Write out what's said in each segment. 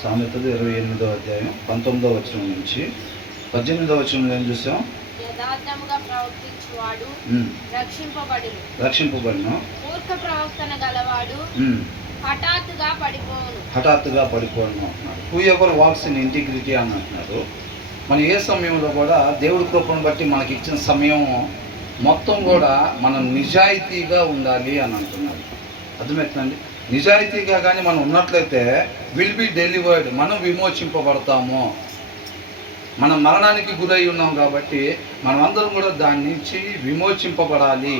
సామెతలు 28వ అధ్యాయం 19వ వచనం నుంచి 18వ వచనంలో ఏం చూసాం? యథార్థముగా ప్రవర్తించువాడు రక్షింపబడును, మూర్ఖ ప్రవర్తన గలవాడు హఠాత్తుగా పడిపోను అంటున్నాడు. Who ever walks in integrity అని అంటున్నారు. మనం ఏ సమయంలో కూడా దేవుడి కృపను బట్టి మనకి ఇచ్చిన సమయం మొత్తం కూడా మనం నిజాయితీగా ఉండాలి అని అంటున్నారు. అర్థమవుతుందండి? నిజాయితీగా కానీ మనం ఉన్నట్లయితే విల్ బి డెలివర్డ్, మనం విమోచింపబడతాము. మనం మరణానికి గురై ఉన్నాం కాబట్టి మనం అందరం కూడా దాని నుంచి విమోచింపబడాలి,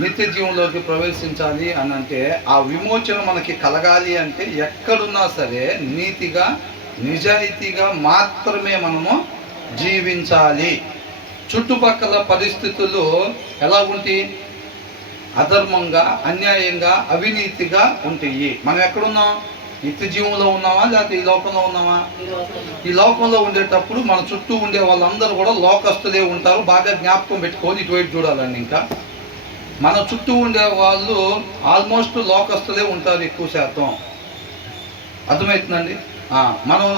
నిత్య జీవంలోకి ప్రవేశించాలి అని అంటే, ఆ విమోచన మనకి కలగాలి అంటే ఎక్కడున్నా సరే నీతిగా నిజాయితీగా మాత్రమే మనము జీవించాలి. చుట్టుపక్కల పరిస్థితులు ఎలా ఉంటాయి? అధర్మంగా, అన్యాయంగా, అవినీతిగా ఉంటాయి. మనం ఎక్కడున్నాం? నిత్య జీవంలో ఉన్నామా లేకపోతే ఈ లోకంలో ఉన్నామా? ఈ లోకంలో ఉండేటప్పుడు మన చుట్టూ ఉండే వాళ్ళందరూ కూడా లోకస్తులే ఉంటారు. బాగా జ్ఞాపకం పెట్టుకొని ఇటువైపు చూడాలండి. ఇంకా మన చుట్టూ ఉండే వాళ్ళు ఆల్మోస్ట్ లోకస్తులే ఉంటారు ఎక్కువ శాతం. అర్థమవుతుందండి? మనం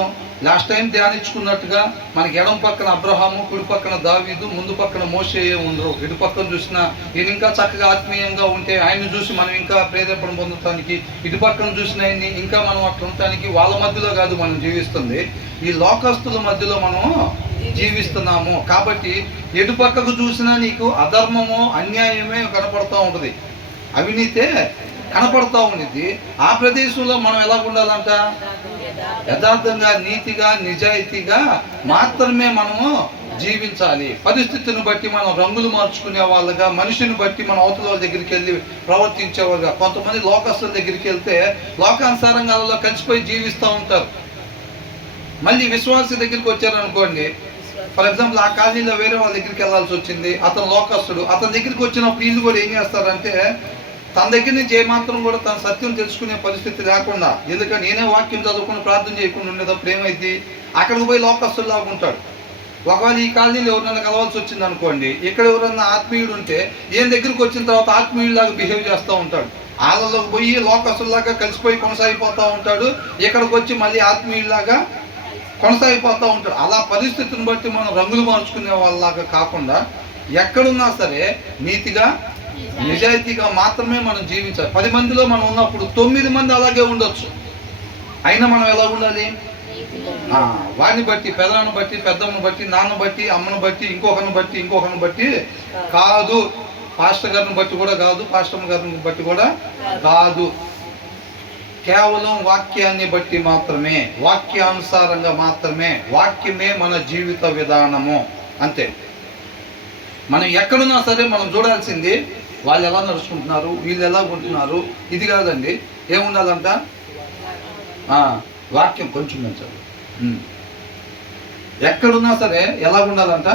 లాస్ట్ టైం ధ్యానించుకున్నట్టుగా మనకి ఎడం పక్కన అబ్రహాము, కుడి పక్కన దావీదు, ముందు పక్కన మోషే ఉండరు. ఇటు పక్కన చూసినా ఈయన ఇంకా చక్కగా ఆత్మీయంగా ఉంటే ఆయన్ని చూసి మనం ఇంకా ప్రేరేపణ పొందటానికి, ఇటు పక్కన చూసిన ఆయన్ని ఇంకా మనం అట్లా ఉండటానికి వాళ్ళ మధ్యలో కాదు మనం జీవిస్తుంది, ఈ లోకస్తుల మధ్యలో మనం జీవిస్తున్నాము. కాబట్టి ఎటు పక్కకు చూసినా నీకు అధర్మము, అన్యాయమే కనపడుతూ ఉంటుంది, అవినీతే కనపడుతూ ఉండేది. ఆ ప్రదేశంలో మనం ఎలా ఉండాలంట? యథార్థంగా, నీతిగా, నిజాయితీగా మాత్రమే మనము జీవించాలి. పరిస్థితిని బట్టి మనం రంగులు మార్చుకునే వాళ్ళగా, మనిషిని బట్టి మన అవతల వాళ్ళ దగ్గరికి వెళ్ళి ప్రవర్తించేవాళ్ళుగా. కొంతమంది లోకస్తుల దగ్గరికి వెళ్తే లోకానుసారంగా కలిసిపోయి జీవిస్తూ ఉంటారు. మళ్ళీ విశ్వాస దగ్గరికి వచ్చారనుకోండి, ఫర్ ఎగ్జాంపుల్ ఆ కాలనీలో వేరే వాళ్ళ దగ్గరికి వెళ్ళాల్సి వచ్చింది, అతను లోకస్తుడు. అతని దగ్గరికి వచ్చినప్పుడు వీళ్ళు కూడా ఏం చేస్తారంటే తన దగ్గర నుంచి ఏమాత్రం కూడా తన సత్యం తెలుసుకునే పరిస్థితి లేకుండా, ఎందుకంటే నేనే వాక్యం చదువుకుని ప్రార్థన చేయకుండా ఉండేటప్పుడు ఏమైంది, అక్కడికి పోయి లోకస్తులాగా ఉంటాడు. ఒకవేళ ఈ కాలనీలో ఎవరైనా కలవాల్సి వచ్చింది అనుకోండి, ఇక్కడ ఎవరైనా ఆత్మీయుడు ఉంటే ఈయన దగ్గరికి వచ్చిన తర్వాత ఆత్మీయుడిలాగా బిహేవ్ చేస్తూ ఉంటాడు. వాళ్ళలోకి పోయి లోకస్తులాగా కలిసిపోయి కొనసాగిపోతూ ఉంటాడు. ఇక్కడికి వచ్చి మళ్ళీ ఆత్మీయుడిలాగా కొనసాగిపోతూ ఉంటాడు. అలా పరిస్థితిని బట్టి మనం రంగులు మార్చుకునే వాళ్ళలాగా కాకుండా ఎక్కడున్నా సరే నీతిగా నిజాయితీగా మాత్రమే మనం జీవించాలి. 10 మందిలో మనం ఉన్నప్పుడు 9 మంది అలాగే ఉండొచ్చు, అయినా మనం ఎలా ఉండాలి? వాడిని బట్టి, పెదనాన్ని బట్టి, పెద్దమ్మను బట్టి, నాన్న బట్టి, అమ్మను బట్టి, ఇంకొకరిని బట్టి కాదు. పాస్టర్ గారిని బట్టి కూడా కాదు, పాస్టర్ గారిని బట్టి కూడా కాదు. కేవలం వాక్యాన్ని బట్టి మాత్రమే, వాక్యానుసారంగా మాత్రమే. వాక్యమే మన జీవిత విధానము, అంతే. మనం ఎక్కడున్నా సరే మనం చూడాల్సింది వాళ్ళు ఎలా నడుచుకుంటున్నారు, వీళ్ళు ఎలా ఉంటున్నారు, ఇది కాదండి. ఏముండాలంట? వాక్యం కొంచెం మంచాలి. ఎక్కడున్నా సరే ఎలా ఉండాలంట?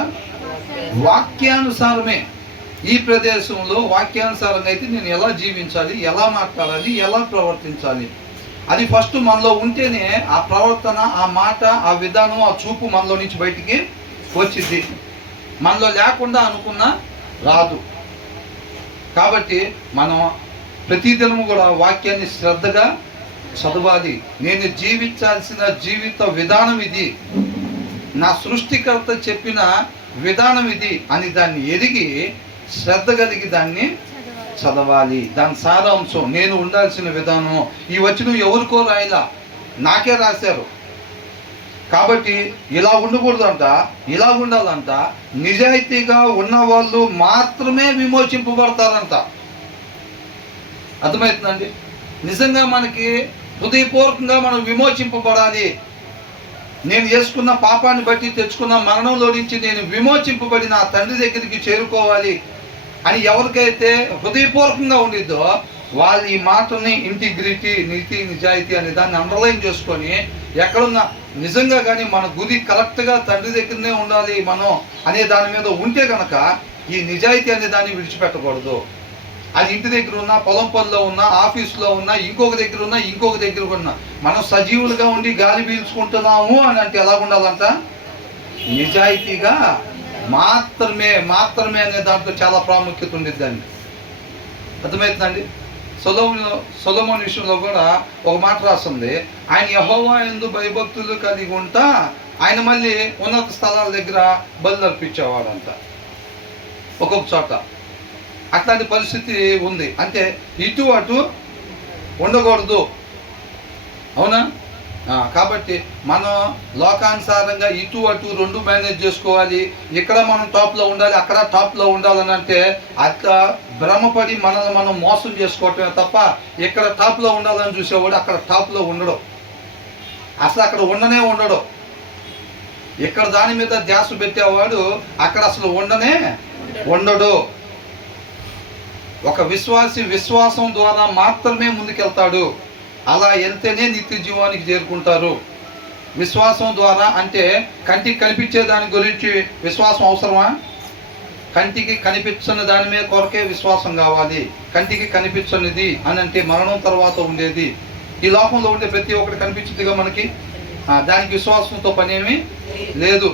వాక్యానుసారమే. ఈ ప్రదేశంలో వాక్యానుసారంగా అయితే నేను ఎలా జీవించాలి, ఎలా మాట్లాడాలి, ఎలా ప్రవర్తించాలి, అది ఫస్ట్ మనలో ఉంటేనే ఆ ప్రవర్తన, ఆ మాట, ఆ విధానం, ఆ చూపు మనలో నుంచి బయటికి వచ్చింది. మనలో లేకుండా అనుకున్నా రాదు. కాబట్టి మనం ప్రతిదినము కూడా వాక్యాన్ని శ్రద్ధగా చదవాలి. నేను జీవించాల్సిన జీవిత విధానం ఇది, నా సృష్టికర్త చెప్పిన విధానం ఇది అని దాన్ని ఎరిగి శ్రద్ధ కలిగి దాన్ని చదవాలి. దాని సారాంశం నేను ఉండాల్సిన విధానం. ఈ వచనం ఎవరికో రాయిలా, నాకే రాశారు. కాబట్టి ఇలా ఉండకూడదంట, ఇలా ఉండాలంట. నిజాయితీగా ఉన్న వాళ్ళు మాత్రమే విమోచింపబడతారంట. అర్థమవుతుందండి? నిజంగా మనకి హృదయపూర్వకంగా మనం విమోచింపబడాలి. నేను చేసుకున్న పాపాన్ని బట్టి తెచ్చుకున్న మరణంలో నుంచి నేను విమోచింపబడి నా తండ్రి దగ్గరికి చేరుకోవాలి అని ఎవరికైతే హృదయపూర్వకంగా ఉండిద్దో వాళ్ళు ఈ మాటని ఇంటిగ్రిటీ, నీతి, నిజాయితీ అనే దాన్ని అండర్లైన్ చేసుకొని ఎక్కడున్నా నిజంగా కానీ మన గురి కరెక్ట్గా తండ్రి దగ్గరనే ఉండాలి మనం అనే దాని మీద ఉంటే కనుక ఈ నిజాయితీ అనే దాన్ని విడిచిపెట్టకూడదు. అది ఇంటి దగ్గర ఉన్నా, పొలం పనిలో ఉన్నా, ఆఫీసులో ఉన్నా, ఇంకొక దగ్గర ఉన్నా మనం సజీవులుగా ఉండి గాలి పీల్చుకుంటున్నాము అని అంటే ఎలా ఉండాలంట? నిజాయితీగా మాత్రమే అనే దాంట్లో చాలా ప్రాముఖ్యత ఉండేది దాన్ని. అర్థమవుతుందండి? సొలొమోను విషయంలో కూడా ఒక మాట రాస్తుంది, ఆయన యెహోవా యందు భయభక్తులు కలిగి ఉంటా ఆయన మళ్ళీ ఉన్నత స్థలాల దగ్గర బలి అర్పించేవాడంట ఒక్కొక్క చోట. అట్లాంటి పరిస్థితి ఉంది. అంటే ఇటు అటు ఉండకూడదు, అవునా? కాబట్టి మనం లోకానుసారంగా ఇటు అటు రెండు మేనేజ్ చేసుకోవాలి. ఇక్కడ మనం టాప్లో ఉండాలి, అక్కడ టాప్లో ఉండాలని అంటే అట్లా భ్రమపడి మనల్ని మనం మోసం చేసుకోవటమే తప్ప ఇక్కడ టాప్లో ఉండాలని చూసేవాడు అక్కడ టాప్లో ఉండడు, అసలు అక్కడ ఉండడు. ఇక్కడ దాని మీద ధ్యాస పెట్టేవాడు అక్కడ అసలు ఉండడు. ఒక విశ్వాసి విశ్వాసం ద్వారా మాత్రమే ముందుకెళ్తాడు. అలా వెళ్తేనే నిత్య జీవానికి చేరుకుంటారు. విశ్వాసం ద్వారా అంటే కంటికి కనిపించే దాని గురించి విశ్వాసం అవసరమా? కంటికి కనిపించని దాని మీద కొరకే విశ్వాసం కావాలి. కంటికి కనిపించనిది అని అంటే మరణం తర్వాత ఉండేది. ఈ లోకంలో ఉండే ప్రతి ఒక్కటి కనిపించిందిగా మనకి, దానికి విశ్వాసంతో పనేమీ లేదు,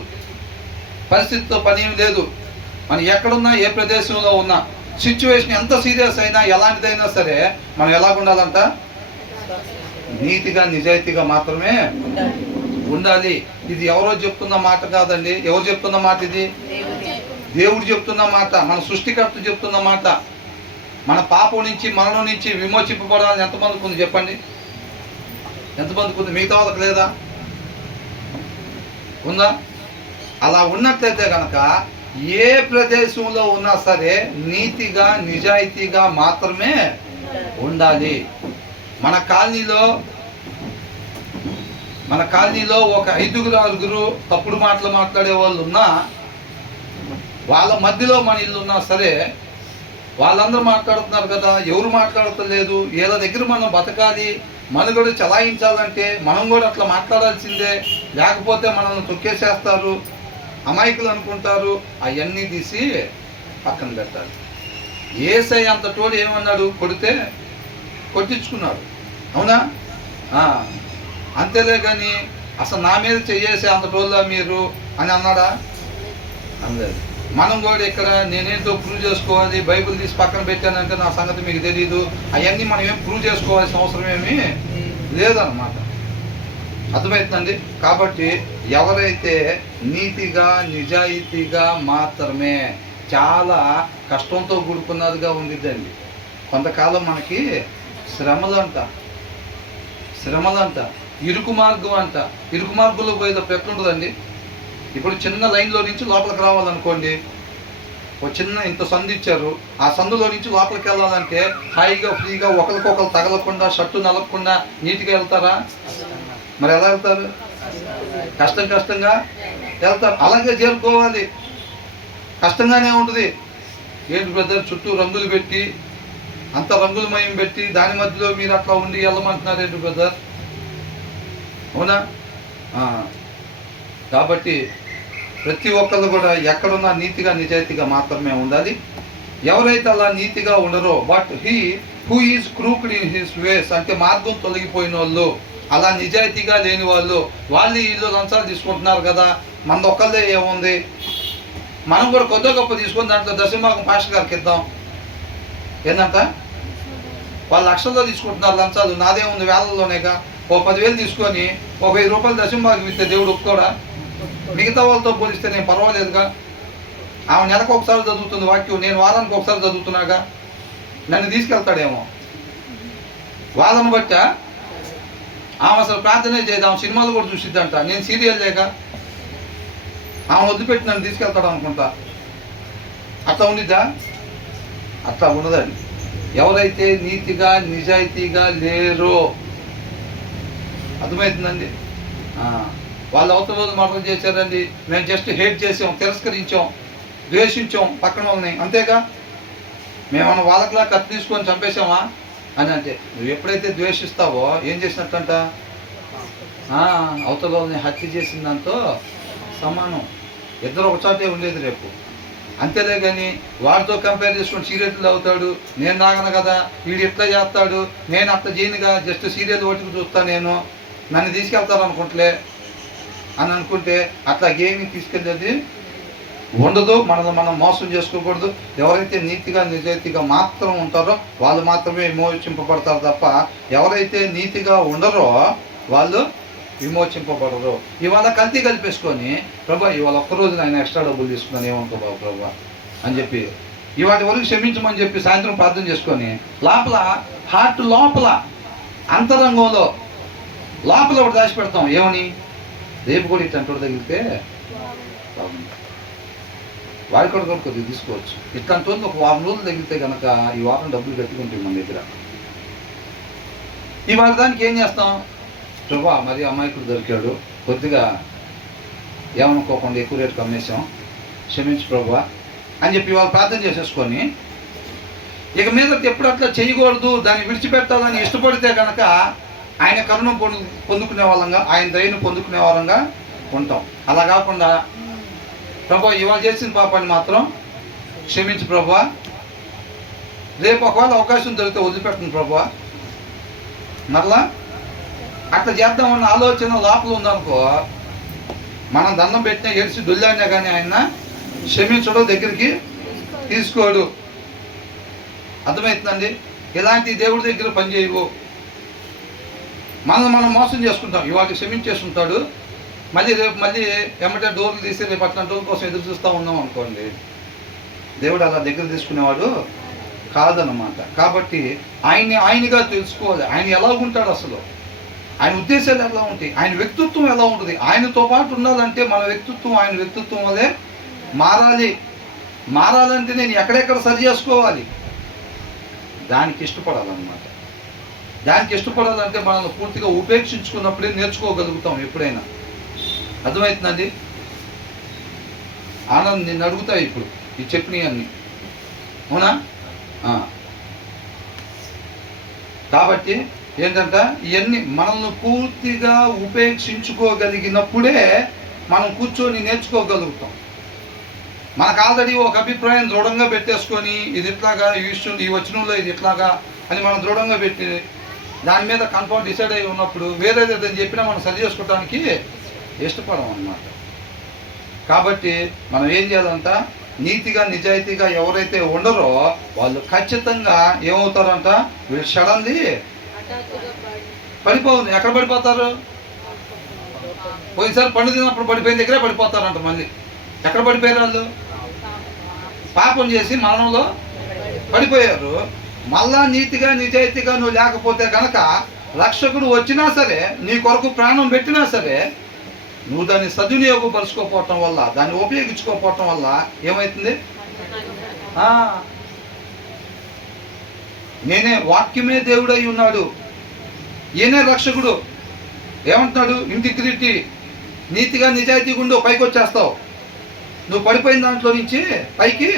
పరిస్థితితో పనేమి లేదు. మనం ఎక్కడున్నా ఏ ప్రదేశంలో ఉన్నా సిచ్యువేషన్ ఎంత సీరియస్ అయినా ఎలాంటిదైనా సరే మనం ఎలాగుండాలంట? నీతిగా నిజాయితీగా మాత్రమే ఉండాలి. ఇది ఎవరో చెప్తున్న మాట కాదండి. ఎవరు చెప్తున్న మాట ఇది? దేవుడు చెప్తున్న మాట, మన సృష్టికర్త చెప్తున్న మాట. మన పాపం నుంచి మరణం నుంచి విమోచింపబడాలని ఎంతమందికి ఉంది చెప్పండి? ఎంతమందికి ఉంది? మిగతా వాళ్ళకి లేదా? ఉందా? అలా ఉన్నట్లయితే కనుక ఏ ప్రదేశంలో ఉన్నా సరే నీతిగా నిజాయితీగా మాత్రమే ఉండాలి. మన కాలనీలో ఒక 5-6 తప్పుడు మాటలు మాట్లాడే వాళ్ళు ఉన్నా, వాళ్ళ మధ్యలో మన ఇల్లు ఉన్నా సరే వాళ్ళందరూ మాట్లాడుతున్నారు కదా, ఎవరు మాట్లాడతలేదు. ఏదో దగ్గర మనం బతకాలి, మనుగడ చలాయించాలంటే మనం కూడా అట్లా మాట్లాడాల్సిందే, లేకపోతే మనల్ని తొక్కేసేస్తారు, అమాయకులు అనుకుంటారు. అవన్నీ తీసి పక్కన పెట్టాలి. యేసయ్య అంత తోడు ఏమన్నాడు? కొడితే కొట్టించుకున్నాడు, అవునా? అంతేలే కానీ అసలు నా మీద చెయ్యేసే అంత తోడులా మీరు అని అన్నాడా? అనలేదు. మనం కూడా ఇక్కడ నేనేంటో ప్రూవ్ చేసుకోవాలి, బైబిల్ తీసి పక్కన పెట్టానంటే నా సంగతి మీకు తెలియదు, అవన్నీ మనం ఏం ప్రూవ్ చేసుకోవాల్సిన అవసరం ఏమీ లేదన్నమాట. అర్థమవుతుందండి? కాబట్టి ఎవరైతే నీతిగా నిజాయితీగా మాత్రమే, చాలా కష్టంతో కూడుకున్నదిగా ఉండిద్దండి. కొంతకాలం మనకి శ్రమలంట, ఇరుకు మార్గం అంట. ఇరుకు మార్గంలో పోయేటప్పుడు ఎట్లుంటుందండి? ఇప్పుడు చిన్న లైన్లో నుంచి లోపలికి రావాలనుకోండి, ఒక చిన్న ఇంత సందు ఇచ్చారు, ఆ సందులో నుంచి లోపలికి వెళ్ళాలంటే హాయిగా ఫ్రీగా ఒకరికొకరు తగలకుండా షర్టు నలపకుండా నీట్గా వెళ్తారా? మరి ఎలా వెళ్తారు? కష్టంగా వెళ్తారు. అలాగే చేరుకోవాలి, కష్టంగానే ఉంటుంది. ఏంటి బ్రదర్ చుట్టూ రంగులు పెట్టి అంత రంగులమయం పెట్టి దాని మధ్యలో మీరు అట్లా ఉండి వెళ్ళమంటున్నారు ఏంటి బ్రదర్? అవునా? కాబట్టి ప్రతి ఒక్కరు కూడా ఎక్కడున్నా నీతిగా నిజాయితీగా మాత్రమే ఉండాలి. ఎవరైతే అలా నీతిగా ఉండరో, but who is crooked in his ways అంటే మార్గం తొలగిపోయిన వాళ్ళు, అలా నిజాయితీగా లేని వాళ్ళు వీళ్ళు లంచాలు తీసుకుంటున్నారు కదా, మన ఒక్కళ్ళే ఏముంది, మనం కూడా కొద్ది గొప్ప తీసుకొని దాంట్లో దశభాగం పాస్టర్ గారికి ఇద్దాం. ఏంటంట? వాళ్ళు లక్షల్లో తీసుకుంటున్నారు లంచాలు, నాదేముంది వేలల్లోనేగా. ఓ 10,000 తీసుకొని ఒక 1000 రూపాయలు దశభాగం ఇస్తే దేవుడు ఒప్పుకోడా? మిగతా వాళ్ళతో పోలిస్తే నేను పర్వాలేదుగా. ఆమె నెలకు ఒకసారి చదువుతుంది వాక్యం, నేను వారానికి ఒకసారి చదువుతున్నాగా, నన్ను తీసుకెళ్తాడేమో. వాళ్ళని బట్ట ఆమె అసలు ప్రార్థనే చేయదు, ఆమె సినిమాలు కూడా చూసిద్దంట, నేను సీరియల్ లేక ఆమె వదిలిపెట్టి నన్ను తీసుకెళ్తాడు అనుకుంటా. అట్లా ఉండిద్దా? అట్లా ఉండదండి. ఎవరైతే నీతిగా నిజాయితీగా లేరో, అర్థమవుతుందండి? వాళ్ళు అవతల రోజు మర్డర్ చేశారండి, మేము జస్ట్ హేట్ చేసాం, తిరస్కరించాం, ద్వేషించాం పక్కన వాళ్ళని, అంతేగా. మేమన్నా వాళ్ళకిలా కత్తి తీసుకొని చంపేసామా అని అంటే, నువ్వు ఎప్పుడైతే ద్వేషిస్తావో ఏం చేసినట్టంట? అవతల వాళ్ళని హత్య చేసిన దాంతో సమానం. ఇద్దరు ఒకచోటే ఉండేది రేపు. అంతేలే కానీ వాడితో కంపేర్ చేసుకొని సీరియట్లు అవుతాడు, నేను తాగను కదా, వీడు ఎట్లా చేస్తాడు, నేను అట్లా చేయనుగా, జస్ట్ సీరియల్ ఒకటికి చూస్తాను, నేను నన్ను తీసుకెళ్తారు అనుకుంటలే అని అనుకుంటే అట్లా గేమ్ని తీసుకెళ్ళేది ఉండదు. మనల్ని మనం మోసం చేసుకోకూడదు. ఎవరైతే నీతిగా నిజాయితీగా మాత్రం ఉంటారో వాళ్ళు మాత్రమే విమోచింపబడతారు తప్ప ఎవరైతే నీతిగా ఉండరో వాళ్ళు విమోచింపబడరు. ఇవాళ కల్తీ కలిపేసుకొని ప్రభా ఇవాళ ఒక్కరోజు ఆయన ఎక్స్ట్రా డబ్బులు తీసుకున్నాను ఏమనుకో ప్రభా అని చెప్పి ఇవాటి వరకు క్షమించమని చెప్పి సాయంత్రం ప్రార్థన చేసుకొని లోపల హార్ట్ లోపల అంతరంగంలో లోపల ఒకటి దాచి పెడతాం. ఏమని? రేపు కూడా ఇట్లాంటి తగిలితే వారి కూడా కొద్దిగా తీసుకోవచ్చు. ఇట్లాంటి వాళ్ళు ఒక వారం రోజులు తగిలితే కనుక ఈ వారం డబ్బులు కట్టుకుంటుంది మన దగ్గర. ఇవాళ దానికి ఏం చేస్తాం? ప్రభా మరి అమాయకుడు దొరికాడు, కొద్దిగా ఏమనుకోకుండా ఎక్కువ రేటుకి అమ్మేసాం, క్షమించు ప్రభా అని చెప్పి వాళ్ళు ప్రార్థన చేసేసుకొని ఇక మీద ఎప్పుడు అట్లా చేయకూడదు, దాన్ని విడిచిపెట్టాలని ఇష్టపడితే కనుక ఆయన కరుణ పొందుకునే వాళ్ళంగా, ఆయన దయను పొందుకునే వాళ్ళంగా ఉంటాం. అలా కాకుండా ప్రభా ఇవాళ చేసిన పాపాన్ని మాత్రం క్షమించు ప్రభా, రేపు ఒకవేళ అవకాశం దొరికితే వదిలిపెట్టను ప్రభా, మరలా అట్లా చేద్దామన్న ఆలోచన లోపల ఉందనుకో మనం దండం పెట్టినా ఎడిసి దొల్లాడినా కానీ ఆయన క్షమించడం దగ్గరికి తీసుకోడు. అర్థమవుతుందండి? ఇలాంటి దేవుడి దగ్గర పనిచేయవు. మనం మోసం చేసుకుంటాం. ఇవాళ క్షమించేస్తుంటాడు, మళ్ళీ రేపు మళ్ళీ ఎమ్మటే డోర్లు తీసి రేపు అట్లాంటి డోర్ కోసం ఎదురు చూస్తూ ఉన్నాం అనుకోండి. దేవుడు అలా దగ్గర తీసుకునేవాడు కాదన్నమాట. కాబట్టి ఆయనగా తెలుసుకోవాలి. ఆయన ఎలా ఉంటాడు, అసలు ఆయన ఉద్దేశాలు ఎలా ఉంటాయి, ఆయన వ్యక్తిత్వం ఎలా ఉంటుంది. ఆయనతో పాటు ఉండాలంటే మన వ్యక్తిత్వం ఆయన వ్యక్తిత్వం వల్లే మారాలంటే నేను ఎక్కడెక్కడ సరి చేసుకోవాలి, దానికి ఇష్టపడాలన్నమాట. దానికి ఇష్టపడాలంటే మనల్ని పూర్తిగా ఉపేక్షించుకున్నప్పుడే నేర్చుకోగలుగుతాం ఎప్పుడైనా. అర్థమవుతుందండి? ఆనంద్ నిన్ను అడుగుతాయి ఇప్పుడు ఈ చెప్పినవి అన్నీ, అవునా? కాబట్టి ఏంటంటే ఇవన్నీ మనల్ని పూర్తిగా ఉపేక్షించుకోగలిగినప్పుడే మనం కూర్చొని నేర్చుకోగలుగుతాం. మనకు ఆల్రెడీ ఒక అభిప్రాయం దృఢంగా పెట్టేసుకొని ఇది ఇట్లాగా, ఈ విషయం ఈ వచనంలో ఇది ఇట్లాగా అని మనం దృఢంగా పెట్టి దాని మీద కన్ఫర్మ్ డిసైడ్ అయి ఉన్నప్పుడు వేరేదేదని చెప్పినా మనం సరి చేసుకోవడానికి ఇష్టపడం అన్నమాట. కాబట్టి మనం ఏం చేయాలంట? నీతిగా నిజాయితీగా ఎవరైతే ఉండరో వాళ్ళు ఖచ్చితంగా ఏమవుతారంట? వీళ్ళు సడన్లీ పడిపోతుంది. ఎక్కడ పడిపోతారు? పోయినసారి పండు తిన్నప్పుడు పడిపోయిన దగ్గరే పడిపోతారంట. మళ్ళీ ఎక్కడ పడిపోయారు? వాళ్ళు పాపం చేసి మరణంలో పడిపోయారు. మళ్ళా నీతిగా నిజాయితీగా నువ్వు లేకపోతే కనుక రక్షకుడు వచ్చినా సరే, నీ కొరకు ప్రాణం పెట్టినా సరే, నువ్వు దాన్ని సద్వినియోగపరుచుకోకపోవటం వల్ల, దాన్ని ఉపయోగించుకోకపోవటం వల్ల ఏమవుతుంది? నేనే వాక్యమే దేవుడై ఉన్నాడు, ఈయనే రక్షకుడు. ఏమంటున్నాడు? ఇంటిగ్రిటీ, నీతిగా నిజాయితీగా ఉండు, పైకి వచ్చేస్తావు. నువ్వు పడిపోయిన దాంట్లో నుంచి పైకి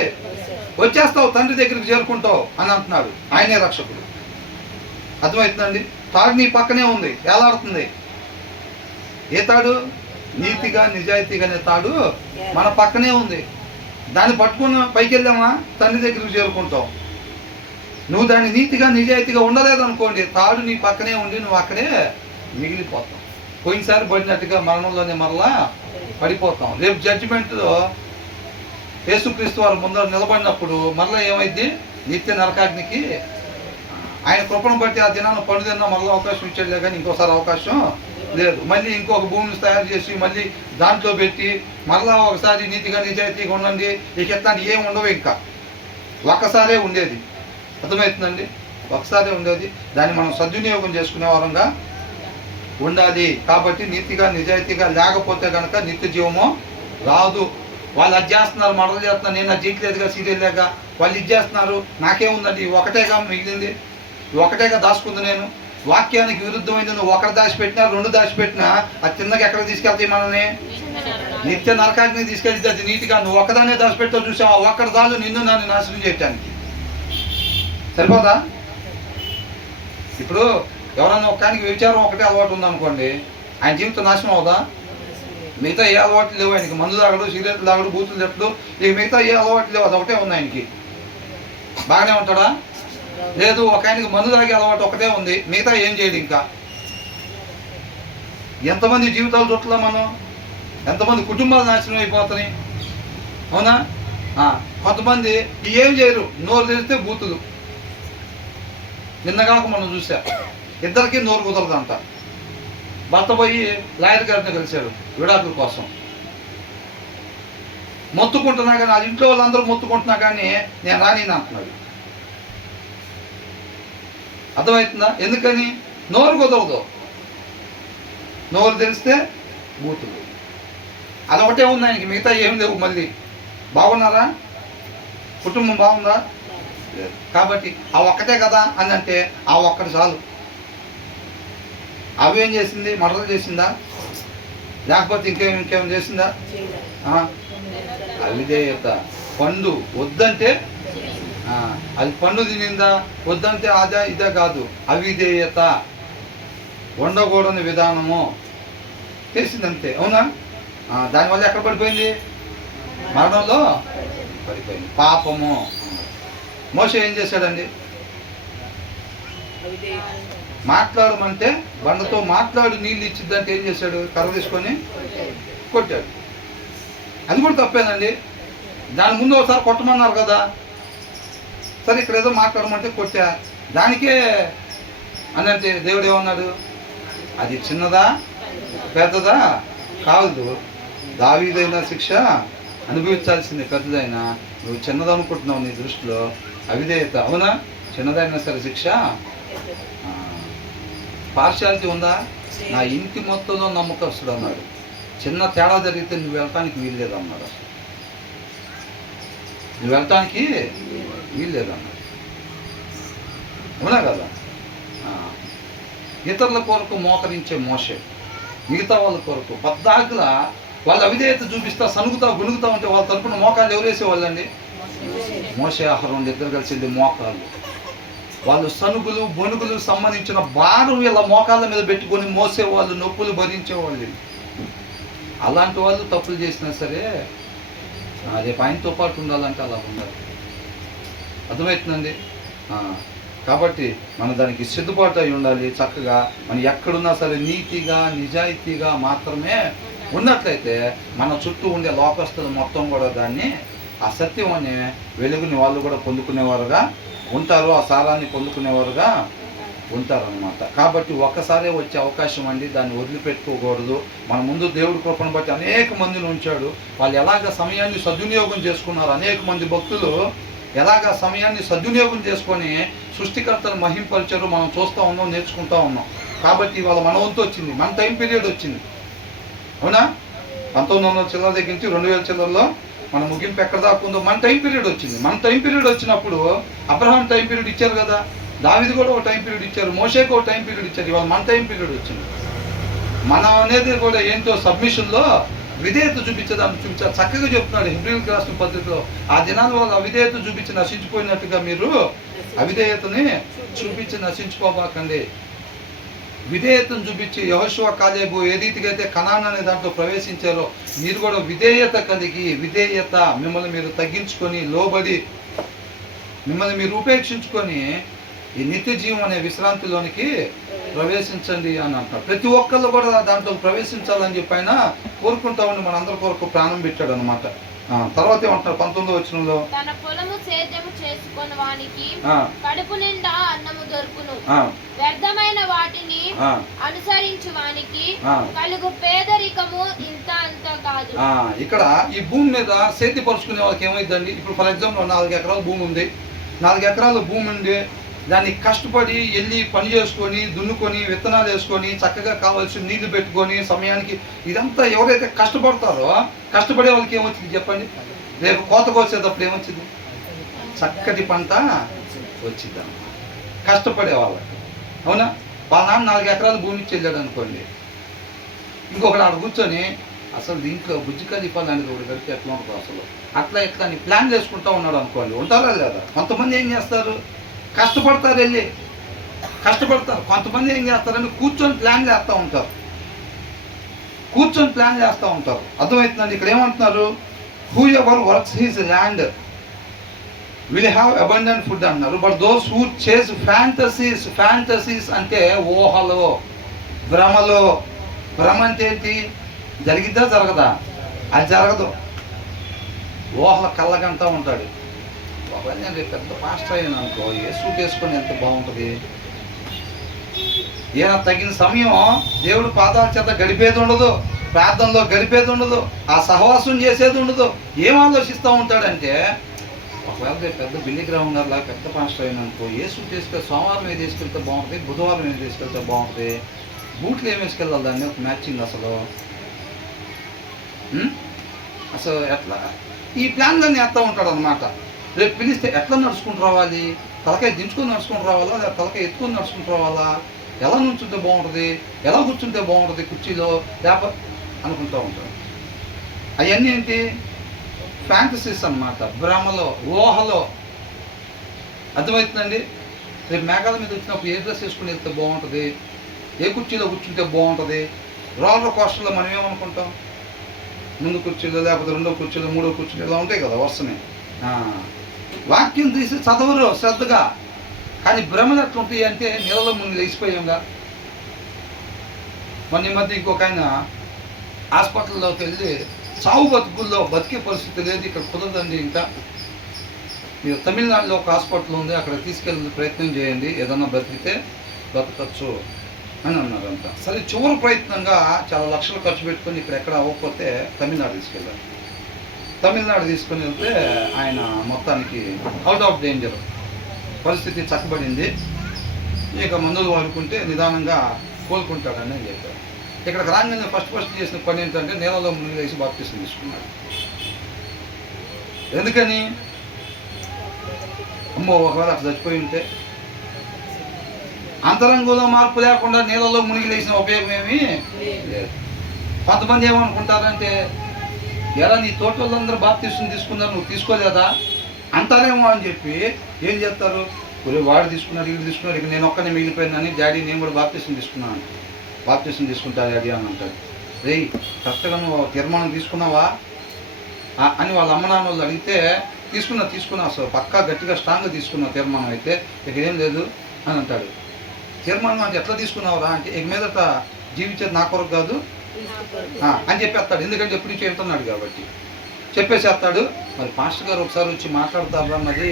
వచ్చేస్తావు, తండ్రి దగ్గరికి చేరుకుంటావు అని అంటున్నాడు. ఆయనే రక్షకుడు. అర్థమవుతుందండి? తాడు నీ పక్కనే ఉంది, ఏలాడుతుంది. ఏ తాడు? నీతిగా నిజాయితీగానే తాడు మన పక్కనే ఉంది. దాన్ని పట్టుకుని పైకి వెళ్ళామా తండ్రి దగ్గరికి చేరుకుంటావు. నువ్వు దాన్ని నీతిగా నిజాయితీగా ఉండలేదనుకోండి, తాడు నీ పక్కనే ఉండి నువ్వు అక్కడే మిగిలిపోతావు. పోయినసారి పడినట్టుగా మరణంలోనే మరలా పడిపోతాం. రేపు జడ్జిమెంట్లో యేసుక్రీస్తు వారు ముందర నిలబడినప్పుడు మరలా ఏమైంది? నిత్య నరకాగ్నికి ఆయన కృపను బట్టి ఆ దినాన్ని పండు తిన్నా మరలా అవకాశం ఇచ్చాడులే కానీ ఇంకోసారి అవకాశం లేదు. మళ్ళీ ఇంకొక భూమిని తయారు చేసి మళ్ళీ దాంట్లో పెట్టి మరలా ఒకసారి నీతిగా నిజాయితీగా ఉండండి, ఇక ఎట్లాంటి ఏమి ఉండవు. ఇంకా ఒక్కసారే ఉండేది. అర్థమవుతుందండి? ఒకసారి ఉండేది. దాన్ని మనం సద్వినియోగం చేసుకునే వారంగా ఉండాలి. కాబట్టి నీతిగా నిజాయితీగా లేకపోతే కనుక నిత్య జీవము రాదు. వాళ్ళు అది చేస్తున్నారు, మడలు చేస్తున్నారు, నేను అది చేయట్లేదుగా, సీరియల్ లేక వాళ్ళు ఇది చేస్తున్నారు, నాకేముందండి, ఒకటేగా మిగిలింది, ఒకటేగా దాచుకుంది. నేను వాక్యానికి విరుద్ధమైంది నువ్వు ఒకటి దాచిపెట్టినా, రెండు దాచిపెట్టినా అది చిన్నగా ఎక్కడికి తీసుకెళ్తాయి? మనల్ని నిత్య నరకాగ్ని తీసుకెళ్తే. అది నీతిగా నువ్వు ఒక్కదానే దాచిపెట్టావు చూసావా, ఒక్కడి దాలు నిన్ను నన్ను నాశనం చేయటానికి. సరిపోదా? ఇప్పుడు ఎవరన్నా ఒక్కడానికి విచారం ఒకటే అలవాటు ఉందనుకోండి, ఆయన జీవితం నాశనం అవుదా? మిగతా ఏ అలవాట్లు లేవు ఆయనకి. మందు తాగడు, సిగరెట్లు తాగడు, బూతులు చెప్పడు, ఇక మిగతా ఏ అలవాట్లు లేవు, అది ఒకటే ఉంది ఆయనకి. బాగానే ఉంటాడా? లేదు. ఒక ఆయనకి మందు తాగే అలవాటు ఒకటే ఉంది, మిగతా ఏం చేయడు. ఇంకా ఎంతమంది జీవితాలు చుట్టలా మనం, ఎంతమంది కుటుంబాలు నాశనం అయిపోతున్నాయి. అవునా? కొంతమంది ఏం చేయరు, నోరు తెరిస్తే బూతులు. నిన్నగాక మనం చూసా, ఇద్దరికి నోరు కుదరదంట. భర్త పోయి లాయర్ గారిని కలిశాడు విడాకుల కోసం. మొత్తుకుంటున్నా కానీ, అది ఇంట్లో వాళ్ళందరూ మొత్తుకుంటున్నా కానీ నేను రాని అంటున్నాడు. అర్థమవుతుందా? ఎందుకని? నోరు కుదరదు. నోరు తెరిస్తే బూతులు. అదొకటే ఉంది ఆయనకి, మిగతా ఏం లేవు. మళ్ళీ బాగున్నారా, కుటుంబం బాగుందా? కాబట్టి ఆ ఒక్కటే కదా అని అంటే ఆ ఒక్కటి చాలు. అవి ఏం చేసింది? మటలు చేసిందా? లేకపోతే ఇంకేం చేసిందా? అవిధేయత. పండు వద్దంటే అది పండు తినిందా? వద్దంటే అదే ఇదే కాదు, అవిధేయత, ఉండకూడని విధానము చేసిందంతే. అవునా? దానివల్ల ఎక్కడ పడిపోయింది? మరణంలో పడిపోయింది. పాపము. మోషే ఏం చేశాడండి? మాట్లాడమంటే బండతో మాట్లాడు నీళ్ళు ఇచ్చిద్దంటే ఏం చేశాడు? కర్ర తీసుకొని కొట్టాడు. అది కూడా తప్పేనండి. దాని ముందు ఒకసారి కొట్టమన్నారు కదా, సరే ఇక్కడ ఏదో మాట్లాడమంటే కొట్టా, దానికే అని అంటే దేవుడు ఏమన్నాడు? అది చిన్నదా పెద్దదా కాదు, దావీదైన శిక్ష అనుభవించాల్సింది పెద్దదైనా, నువ్వు చిన్నదనుకుంటున్నావు నీ దృష్టిలో. అవిధేయత. అవునా? చిన్నదైనా సరే శిక్ష. పార్షాలిటీ ఉందా? నా ఇంటి మొత్తంలో నమ్మకస్తుడు అన్నాడు. చిన్న తేడా జరిగితే నువ్వు వెళ్ళటానికి వీల్లేదు అన్నాడు. నువ్వు వెళ్ళటానికి వీల్లేదన్నాడు. అవునా కదా? ఇతరుల కొరకు మోకరించే మోషే, మిగతా వాళ్ళ కొరకు పద్దాకుల వాళ్ళు అవిధేయత చూపిస్తా సనుగుతా గుణుగుతా ఉంటే వాళ్ళ తరపున మోకాళ్ళు ఎవరు వేసేవాళ్ళండి? మోషే ఆహారం దగ్గర కలిసింది మోకాళ్ళు. వాళ్ళు సనుగులు బొనుగులు సంబంధించిన భారం వీళ్ళ మోకాళ్ళ మీద పెట్టుకొని మోసేవాళ్ళు, నొప్పులు భరించేవాళ్ళు. అలాంటి వాళ్ళు తప్పులు చేసినా సరే రేపు ఆయనతో పాటు ఉండాలంటే అలా ఉండాలి. అర్థమవుతుందండి? కాబట్టి మనం దానికి సిద్ధపాటు అయి ఉండాలి. చక్కగా మనం ఎక్కడున్నా సరే నీతిగా నిజాయితీగా మాత్రమే ఉన్నట్లయితే మన చుట్టూ ఉండే లోకస్తులు మొత్తం కూడా దాన్ని, ఆ సత్యం అనే వెలుగుని వాళ్ళు కూడా పొందుకునేవారుగా ఉంటారు, ఆ సారాన్ని పొందుకునేవారుగా ఉంటారనమాట. కాబట్టి ఒక్కసారే వచ్చే అవకాశం అండి, దాన్ని వదిలిపెట్టుకోకూడదు. మన ముందు దేవుడి కృపను బట్టి అనేక మందిని ఉంచాడు. వాళ్ళు ఎలాగ సమయాన్ని సద్వినియోగం చేసుకున్నారు. అనేక మంది భక్తులు ఎలాగ సమయాన్ని సద్వినియోగం చేసుకొని సృష్టికర్తను మహింపరిచారు. మనం చూస్తూ ఉన్నాం, నేర్చుకుంటూ ఉన్నాం. కాబట్టి ఇవాళ మన వంతు వచ్చింది, మన టైం పీరియడ్ వచ్చింది. అవునా? 1900 చిల్లర దగ్గర నుంచి 2000 చిల్లరలో మన ముగింపు ఎక్కడ దాకా ఉందో మన టైం పీరియడ్ వచ్చింది. మన టైం పీరియడ్ వచ్చినప్పుడు అబ్రహాం టైం పీరియడ్ ఇచ్చారు కదా, దావీదు కూడా ఒక టైం పీరియడ్ ఇచ్చారు, మోషేకి ఒక టైం పీరియడ్ ఇచ్చారు. ఇవాళ మన టైం పీరియడ్ వచ్చింది. మనం అనేది కూడా ఏంటో సబ్మిషన్లో విధేయత చూపించారు. చక్కగా చెప్తున్నాడు హెబ్రీయులకు రాసిన పత్రికలో, ఆ దినాల వాళ్ళు అవిధేయత చూపించి నశించిపోయినట్టుగా మీరు అవిధేయతని చూపించి నశించుకోబాకండి. విధేయతను చూపించి యెహోషువ కాలేబు ఏ రీతిగా అయితే కనాన్ అనే దాంట్లో ప్రవేశించారో మీరు కూడా విధేయత కలిగి, విధేయత మిమ్మల్ని మీరు తగ్గించుకొని, లోబడి మిమ్మల్ని మీరు ఉపేక్షించుకొని ఈ నిత్య జీవం అనే విశ్రాంతిలోనికి ప్రవేశించండి అని అంటారు. ప్రతి ఒక్కళ్ళు కూడా దాంట్లో ప్రవేశించాలని చెప్పి ఆయన కోరుకుంటా ఉండి మనందరి కొరకు ప్రాణం పెట్టాడు అనమాట. తర్వాత ఏమంటారు 19వ వచనంలో, తన పొలము సేద్యము చేసుకొని వానికి కడుపు నిండా అన్నము దొరుకును, వ్యర్థమైన వాటిని అనుసరించు వానికి కలుగు పేదరికము ఇంత అంత కాదు. ఇక్కడ ఈ భూమి మీద సేద్యపరుచుకునే వాళ్ళకి ఏమైందండి? ఇప్పుడు ఫర్ ఎగ్జాంపుల్ 4 ఎకరాల భూమి ఉంది. 4 ఎకరాల భూమి ఉండి దాన్ని కష్టపడి వెళ్ళి పని చేసుకొని, దున్నుకొని, విత్తనాలు వేసుకొని, చక్కగా కావాల్సిన నీళ్లు పెట్టుకొని సమయానికి ఇదంతా ఎవరైతే కష్టపడతారో కష్టపడే వాళ్ళకి ఏమొచ్చింది చెప్పండి? రేపు కోతకు వచ్చేటప్పుడు ఏమొచ్చింది? చక్కటి పంట వచ్చింది అన్నమాట కష్టపడే వాళ్ళకి. అవునా? వాళ్ళ నాన్న 4 ఎకరాల భూమి ఇచ్చి వెళ్ళాడు అనుకోండి, ఇంకొకటి ఆడ కూర్చొని అసలు దీంట్లో బుజ్జి ఖలీఫా లాంటిది ఒకటి కడితే ఎట్లా ఉంటుంది అసలు అట్లా ఎట్లా అని ప్లాన్ చేసుకుంటూ ఉన్నాడు అనుకోండి. ఉంటారా లేదా? కొంతమంది ఏం చేస్తారు? కష్టపడతారు, వెళ్ళి కష్టపడతారు. కొంతమంది ఏం చేస్తారంటే కూర్చొని ప్లాన్ చేస్తూ ఉంటారు, అర్థమవుతుందండి? ఇక్కడ ఏమంటున్నారు? Who ever works his land will have abundant food అన్నారు. బట్ దోస్ హూ చేస్ ఫ్యాంటసీస్ అంటే ఊహలో, భ్రమలో. భ్రమ అంటే ఏంటి? జరిగిద్దా జరగదా? అది జరగదు. ఊహల కళ్ళగంటా ఉంటాడు. బాబా నేను రేపు పెద్ద పాస్టర్ అయ్యాను అనుకో, ఏ సూట్ వేసుకొని వెళ్తే బాగుంటుంది, ఈయన తగిన సమయం దేవుడు పాదాల చేత గడిపేది ఉండదు, ప్రార్థనలో గడిపేది ఉండదు, ఆ సహవాసం చేసేది ఉండదు. ఏం ఆలోచిస్తూ ఉంటాడంటే, ఒకవేళ రేపు పెద్ద బిల్లి గ్రహం గారిలా పెద్ద పాస్టర్ అయిన అనుకో, ఏ సూట్ తీసుకెళ్తే సోమవారం ఏది తీసుకెళ్తే బాగుంటుంది, బుధవారం ఏది తీసుకెళ్తే బాగుంటుంది, బూట్లు ఏమి వేసుకెళ్ళాలి దాన్ని ఒక మ్యాచింగ్ అసలు ఎట్లా ఈ ప్లాన్లన్నీ వేస్తూ ఉంటాడు అనమాట. రేపు పిలిస్తే ఎట్లా నడుచుకుంటూ రావాలి, తలకాయ దించుకొని నడుచుకుంటూ రావాలా, లేదా తలకాయ ఎత్తుకొని నడుచుకుంటూ రావాలా, ఎలా నుంచుంటే బాగుంటుంది, ఎలా కూర్చుంటే బాగుంటుంది కుర్చీలో లేకపోతే అనుకుంటూ ఉంటాడు. అవన్నీ ఏంటి, ఫ్యాంటసీస్ అన్నమాట, భ్రమలో, ఊహలో. అర్థమవుతుందండి. రేపు మేఘాల మీద వచ్చినప్పుడు ఏ డ్రెస్ వేసుకుని వెళ్తే బాగుంటుంది, ఏ కుర్చీలో కూర్చుంటే బాగుంటుంది. రోలర్ కోస్టర్లో మనం ఏమనుకుంటాం, ముందు కుర్చీలో లేకపోతే రెండో కుర్చీలో మూడో కుర్చీలో ఇలా ఉంటాయి కదా వరుసనే. వాక్యం తీసి చదవరు శ్రద్ధగా, కానీ భ్రమలు ఎట్లుంటాయి అంటే నీళ్ళలో ముందు లేచిపోయాంగా. మొన్న ఈ మధ్య ఇంకొక ఆయన హాస్పిటల్లోకి వెళ్ళి చావు బతుకుల్లో బతికే పరిస్థితి లేదు, ఇక్కడ కుదరదండి, ఇంకా మీరు తమిళనాడులో ఒక హాస్పిటల్ ఉంది, అక్కడ తీసుకెళ్ళే ప్రయత్నం చేయండి, ఏదన్నా బతికితే బతకచ్చు అని అన్నారంట. సరే చివరి ప్రయత్నంగా చాలా లక్షలు ఖర్చు పెట్టుకొని ఇక్కడ ఎక్కడ అవ్వకపోతే తమిళనాడు తీసుకెళ్ళారు. తమిళనాడు తీసుకొని వెళ్తే ఆయన మొత్తానికి అవుట్ ఆఫ్ డేంజర్, పరిస్థితి చక్కబడింది, ఇక మందులు వాడుకుంటే నిదానంగా కోలుకుంటాడని చెప్పారు. ఇక్కడికి రాగానే ఫస్ట్ చేసిన పని ఏంటంటే నీళ్ళలో మునిగి వేసి బాప్తిసం తీసుకున్నాడు. ఎందుకని, అమ్మో ఒకవేళ అట్లా చచ్చిపోయి ఉంటే, అంతరంగంలో మార్పు లేకుండా నీళ్ళలో మునిగి లేసిన ఉపయోగం ఏమీ లేదు. కొంతమంది ఏమనుకుంటారంటే, ఎలా నీ తోటలందరూ బాప్తిసం తీసుకున్నారు నువ్వు తీసుకోలేదా అంటారేమో అని చెప్పి ఏం చేస్తారు, వాడు తీసుకున్నారు వీడు తీసుకున్నారు, ఇక నేను ఒక్కనే మిగిలిపోయిందని, డాడీ నేను కూడా బాప్తిసం తీసుకున్నాను, బాప్తిసం తీసుకుంటా డాడీ అని అంటాడు. రేయ్ కరెక్ట్గా నువ్వు తీర్మానం తీసుకున్నావా అని వాళ్ళ అమ్మ నాన్న వాళ్ళు అడిగితే, తీసుకున్నా అసలు పక్కా గట్టిగా స్ట్రాంగ్గా తీసుకున్నా తీర్మానం అయితే, ఇక ఏం లేదు అని అంటాడు. తీర్మానం అంటే ఎట్లా తీసుకున్నావురా అంటే, ఇక మీదట జీవించేది నా కొరకు కాదు అని చెప్పేస్తాడు. ఎందుకంటే ఎప్పుడు నుంచి వెళ్తున్నాడు కాబట్టి చెప్పేసేస్తాడు. మరి పాస్టర్ గారు ఒకసారి వచ్చి మాట్లాడతారా అన్నది,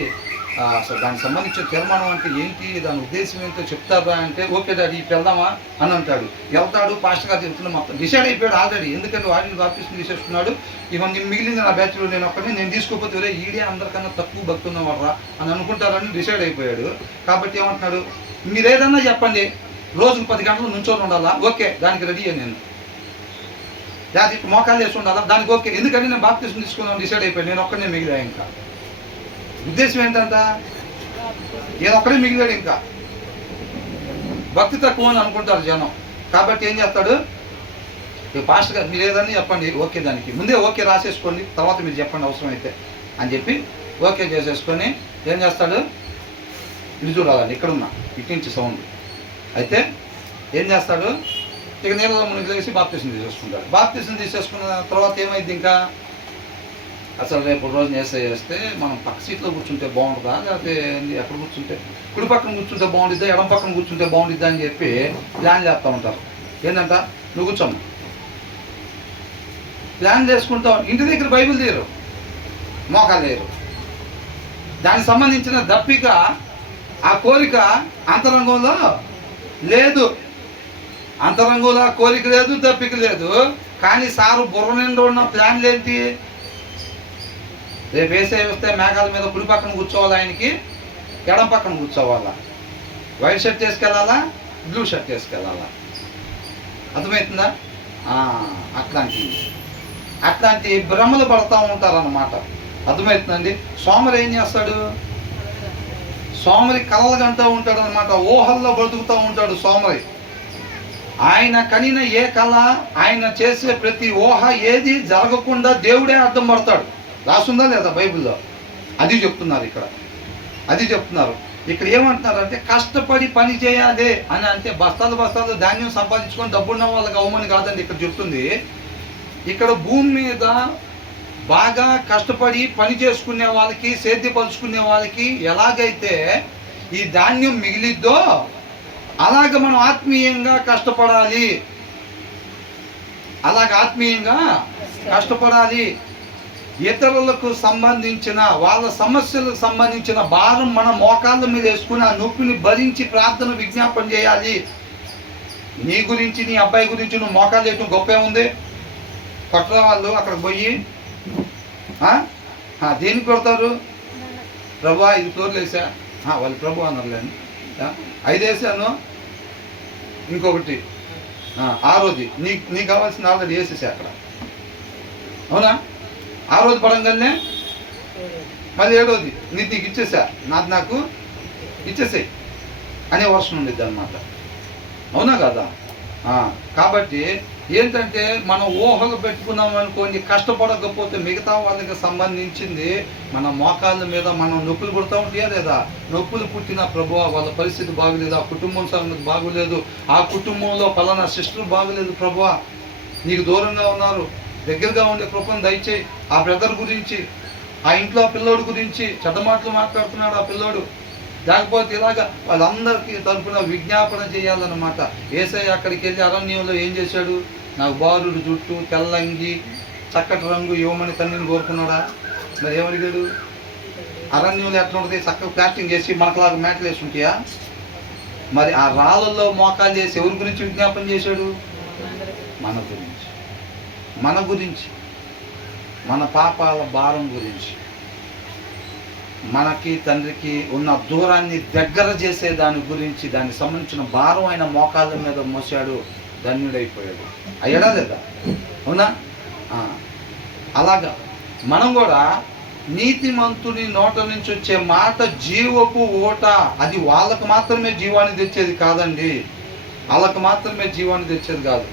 అసలు దానికి సంబంధించిన తీర్మానం అంటే ఏంటి, దాని ఉద్దేశం ఏంటో చెప్తారా అంటే, ఓకే డాడీ వెళ్దామా అని అంటాడు. వెళ్తాడు, పాస్టర్ గారు చెప్తున్నా మొత్తం డిసైడ్ అయిపోయాడు ఆల్రెడీ. ఎందుకంటే వాడిని బాప్తిసం తీసేసుకున్నాడు, ఇవన్నీ మిగిలింది నా బ్యాచ్లో నేను ఒక్కడిని, నేను తీసుకోకపోతే వేరే ఈడే అందరికన్నా తక్కువ భక్తున్నవాడరా అని అనుకుంటారని డిసైడ్ అయిపోయాడు. కాబట్టి ఏమంటున్నాడు, మీరు ఏదన్నా చెప్పండి, రోజుకు 10 గంటలు నుంచొని ఉండాలా, ఓకే దానికి రెడీ అయ్యాను నేను, లేదా మోకాలు వేసి ఉండాలా దానికి ఓకే, ఎందుకంటే నేను బాప్తిసం తీసుకుందామని డిసైడ్ అయిపోయాను, నేను ఒక్కడే మిగిలా. ఇంకా ఉద్దేశం ఏంటంట, నేను ఒక్కడే మిగిలాడు, ఇంకా భక్తి తక్కువ అని అనుకుంటారు జనం. కాబట్టి ఏం చేస్తాడు, పాస్టర్ గారు మీరు ఏదన్నా చెప్పండి, ఓకే దానికి ముందే ఓకే రాసేసుకోండి, తర్వాత మీరు చెప్పండి అవసరమైతే అని చెప్పి ఓకే చేసేసుకొని ఏం చేస్తాడు, ఇది చూడాలండి ఇక్కడున్నా ఇటు నుంచి సౌండ్ అయితే ఏం చేస్తాడు, ఇక నీళ్ళలో మునిగి లేసి బాప్తిసం తీసేసుకుంటాడు. బాప్తిసం తీసేసుకున్న తర్వాత ఏమైంది, ఇంకా అసలు రేపు రోజు చేస్తే మనం పక్క సీట్లో కూర్చుంటే బాగుంటుందా, లేకపోతే ఎక్కడ కూర్చుంటే, కుడి పక్కన కూర్చుంటే బాగుంటుందా, ఎడం పక్కన కూర్చుంటే బాగుంటుందా అని చెప్పి ప్లాన్ చేస్తూ ఉంటారు. ఏంటంట, నువ్వు కూర్చోమ్మ ప్లాన్ చేసుకుంటాం, ఇంటి దగ్గర బైబిల్ తీయరు, మోకాలు లేరు, దానికి సంబంధించిన దప్పిక ఆ కోరిక అంతరంగంలో లేదు, అంతరంగంలో కోరిక లేదు, దప్పిక లేదు. కానీ సారు బుర్ర నిండా ఉన్న ప్లాన్లు ఏంటి, రేపు వేసే వస్తే మేఘాల మీద కుడి పక్కన కూర్చోవాలి, ఆయనకి ఎడం పక్కన కూర్చోవాలా, వైట్ షర్ట్ వేసుకెళ్ళాలా, బ్లూ షర్ట్ వేసుకెళ్ళాలా, అర్థమవుతుందా? అట్లాంటి భ్రమలు పడుతూ ఉంటారన్నమాట. అర్థమవుతుందండి. సోమరి ఏం చేస్తాడు, సోమరి కలలుగంటూ ఉంటాడు అనమాట, ఊహల్లో బ్రతుకుతూ ఉంటాడు సోమరి. ఆయన కనిన ఏ కళ, ఆయన చేసే ప్రతి ఊహ ఏది జరగకుండా దేవుడే అడ్డం పడతాడు. రాసుందా లేదా బైబిల్లో, అది చెప్తున్నారు ఇక్కడ, అది చెప్తున్నారు. ఇక్కడ ఏమంటున్నారంటే కష్టపడి పని చేయాలి అని, అంటే బస్తాలు ధాన్యం సంపాదించుకొని డబ్బున్న వాళ్ళకి అవ్వమని కాదండి ఇక్కడ చెప్తుంది. ఇక్కడ భూమి మీద బాగా కష్టపడి పని చేసుకునే వాళ్ళకి, సేద్యపరుచుకునే వాళ్ళకి ఎలాగైతే ఈ ధాన్యం మిగిలిద్దో అలాగ మనం ఆత్మీయంగా కష్టపడాలి, అలాగ ఆత్మీయంగా కష్టపడాలి. ఇతరులకు సంబంధించిన వాళ్ళ సమస్యలకు సంబంధించిన భారం మన మోకాళ్ళ మీద వేసుకుని ఆ నొప్పిని భరించి ప్రార్థన విజ్ఞాపన చేయాలి. నీ గురించి, నీ అబ్బాయి గురించి నువ్వు మోకాలు వేయటం గొప్ప ఏముంది? కొట్టడం వాళ్ళు అక్కడికి పోయి దేనికి కొడతారు? ప్రభు 5 ఫ్లోర్లు వేసా, వాళ్ళు ప్రభు అన్నారులేండి, 5 వేసాను, ఇంకొకటి 6ది నీకు కావాల్సిన ఆల్రెడీ వేసేసా అక్కడ, అవునా? 6ది పడంగానే మళ్ళీ 7వది నీకు ఇచ్చేసా, నాకు ఇచ్చేసాయి అనే వర్షం ఉండేది అన్నమాట, అవునా కదా? కాబట్టి ఏంటంటే మనం ఊహలు పెట్టుకున్నాం అనుకోండి, కష్టపడకపోతే మిగతా వాళ్ళకి సంబంధించింది మన మోకాళ్ళ మీద మనం నొప్పులు పుడతా ఉంటాయా లేదా? నొప్పులు పుట్టిన ప్రభువా వాళ్ళ పరిస్థితి బాగలేదు, ఆ కుటుంబం సంగతి బాగోలేదు, ఆ కుటుంబంలో పలానా సిస్టర్ బాగలేదు ప్రభువా, నీకు దూరంగా ఉన్నారు, దగ్గరగా ఉండే కృపను దయచేయి. ఆ బ్రదర్ గురించి, ఆ ఇంట్లో పిల్లోడు గురించి చెడ్డ మాటలు మాట్లాడుతున్నాడు ఆ పిల్లోడు, లేకపోతే ఇలాగా వాళ్ళందరికీ తరపున విజ్ఞాపన చేయాలన్నమాట. యేసయ్య అక్కడికి వెళ్ళి అరణ్యంలో ఏం చేశాడు? నాకు బాలుడు జుట్టు, తెల్లంగి, చక్కటి రంగు ఇవ్వమని తండ్రిని కోరుకున్నాడా? మరి ఏమడిగాడు? అరణ్యంలో ఎట్లా ఉంటుంది? చక్కగా ప్లాస్టింగ్ చేసి మనకులాగా మేటలు వేసి ఉంటాయా? మరి ఆ రాళ్ళల్లో మోకాలు చేసి ఎవరి గురించి విజ్ఞాపన చేశాడు? మన గురించి, మన గురించి, మన పాపాల భారం గురించి, మనకి తండ్రికి ఉన్న దూరాన్ని దగ్గర చేసే దాని గురించి, దానికి సంబంధించిన భారం ఆయన మోకాళ్ళ మీద మోసాడు, ధన్యుడైపోయాడు. అయ్యాడా లేదా? అవునా? అలాగా మనం కూడా నీతిమంతుని నోట నుంచి వచ్చే మాట జీవపు ఓట, అది వాళ్ళకు మాత్రమే జీవాన్ని తెచ్చేది కాదండి, వాళ్ళకు మాత్రమే జీవాన్ని తెచ్చేది కాదు.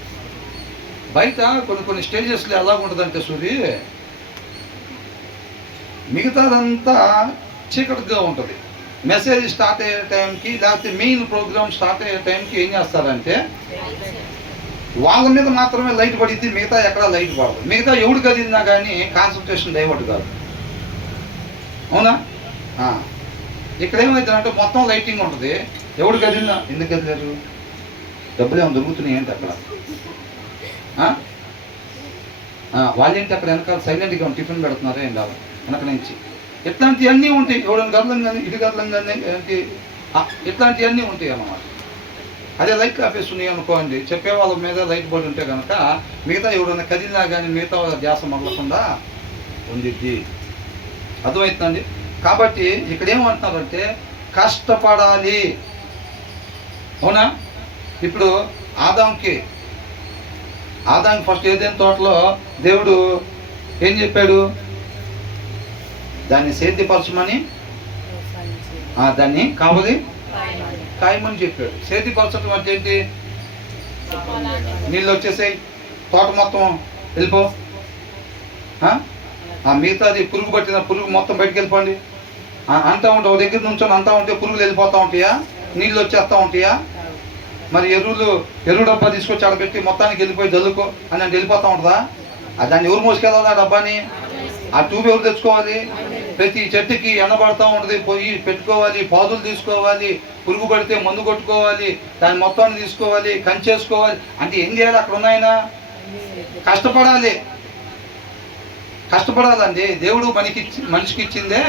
బయట కొన్ని స్టేజెస్లో ఎలా ఉంటుందంటే సూరి, మిగతాదంతా చీకటిగా ఉంటుంది. మెసేజ్ స్టార్ట్ అయ్యే టైంకి, లేకపోతే మెయిన్ ప్రోగ్రామ్ స్టార్ట్ అయ్యే టైంకి ఏం చేస్తారంటే వాళ్ళ మీద మాత్రమే లైట్ పడిద్ది, మిగతా ఎక్కడ లైట్ పడదు. మిగతా ఎవడు కదిలినా కానీ కాన్సన్ట్రేషన్ డైవర్ట్ కాదు, అవునా? ఇక్కడ ఏమవుతుందంటే మొత్తం లైటింగ్ ఉంటుంది, ఎవడు కదిలినా ఎందుకు కదిలేరు? డబ్బులు ఏమైనా దొరుకుతున్నాయి ఏంటి అక్కడ? వాళ్ళేంటి అక్కడ వెనకాల సైలెంట్గా టిఫిన్ పెడుతున్నారు ఏం కాదు వెనక నుంచి. ఇట్లాంటివన్నీ ఉంటాయి, ఎవడని గర్లం కానీ ఇటు గర్లం కానీ ఏంటి, ఇట్లాంటివన్నీ ఉంటాయి అన్నమాట. అదే లైట్ ఆఫీస్ ఉన్నాయి అనుకోండి, చెప్పే వాళ్ళ మీద లైట్ బోర్డు ఉంటే కనుక మిగతా ఎవడన్నా కదిలినా కానీ మిగతా వాళ్ళ ధ్యాస మొదలకుండా ఉండిద్ది. అర్థమవుతుందండి? కాబట్టి ఇక్కడ ఏమంటున్నారంటే కష్టపడాలి, అవునా? ఇప్పుడు ఆదాంకి ఫస్ట్ ఏదైనా తోటలో దేవుడు ఏం చెప్పాడు? దాన్ని సేద్యపరచమని, దాన్ని కావలి కాయమని చెప్పాడు. సేద్యపరచడం అంటే ఏంటి? నీళ్ళు వచ్చేసాయి, తోట మొత్తం వెళ్ళిపో, మిగతాది పురుగు పట్టిన పురుగు మొత్తం బయటకు వెళ్ళిపోండి అంటూ ఉంటావు. దగ్గర నుంచొని అంటూ ఉంటే పురుగులు వెళ్ళిపోతూ ఉంటాయా? నీళ్ళు వచ్చేస్తూ ఉంటాయా? మరి ఎరువు డబ్బా తీసుకొచ్చి ఆడబెట్టి మొత్తానికి వెళ్ళిపోయి జల్లుకో అని అంటే వెళ్ళిపోతూ ఉంటుందా? దాన్ని ఎవరు మోసుకెళ్ళాలి? ఆ డబ్బాని, ఆ ట్యూబ్ ఎవరు తెచ్చుకోవాలి? ప్రతి చెట్టుకి ఎండబడతా ఉంటుంది, పోయి పెట్టుకోవాలి, పాదులు తీసుకోవాలి, పురుగు పడితే మందు కొట్టుకోవాలి, దాని మొత్తాన్ని తీసుకోవాలి, కంచేసుకోవాలి. అంటే ఏం చేయాలి? అక్కడ ఉన్నాయన కష్టపడాలండి. దేవుడు మనిషికి ఇచ్చిందే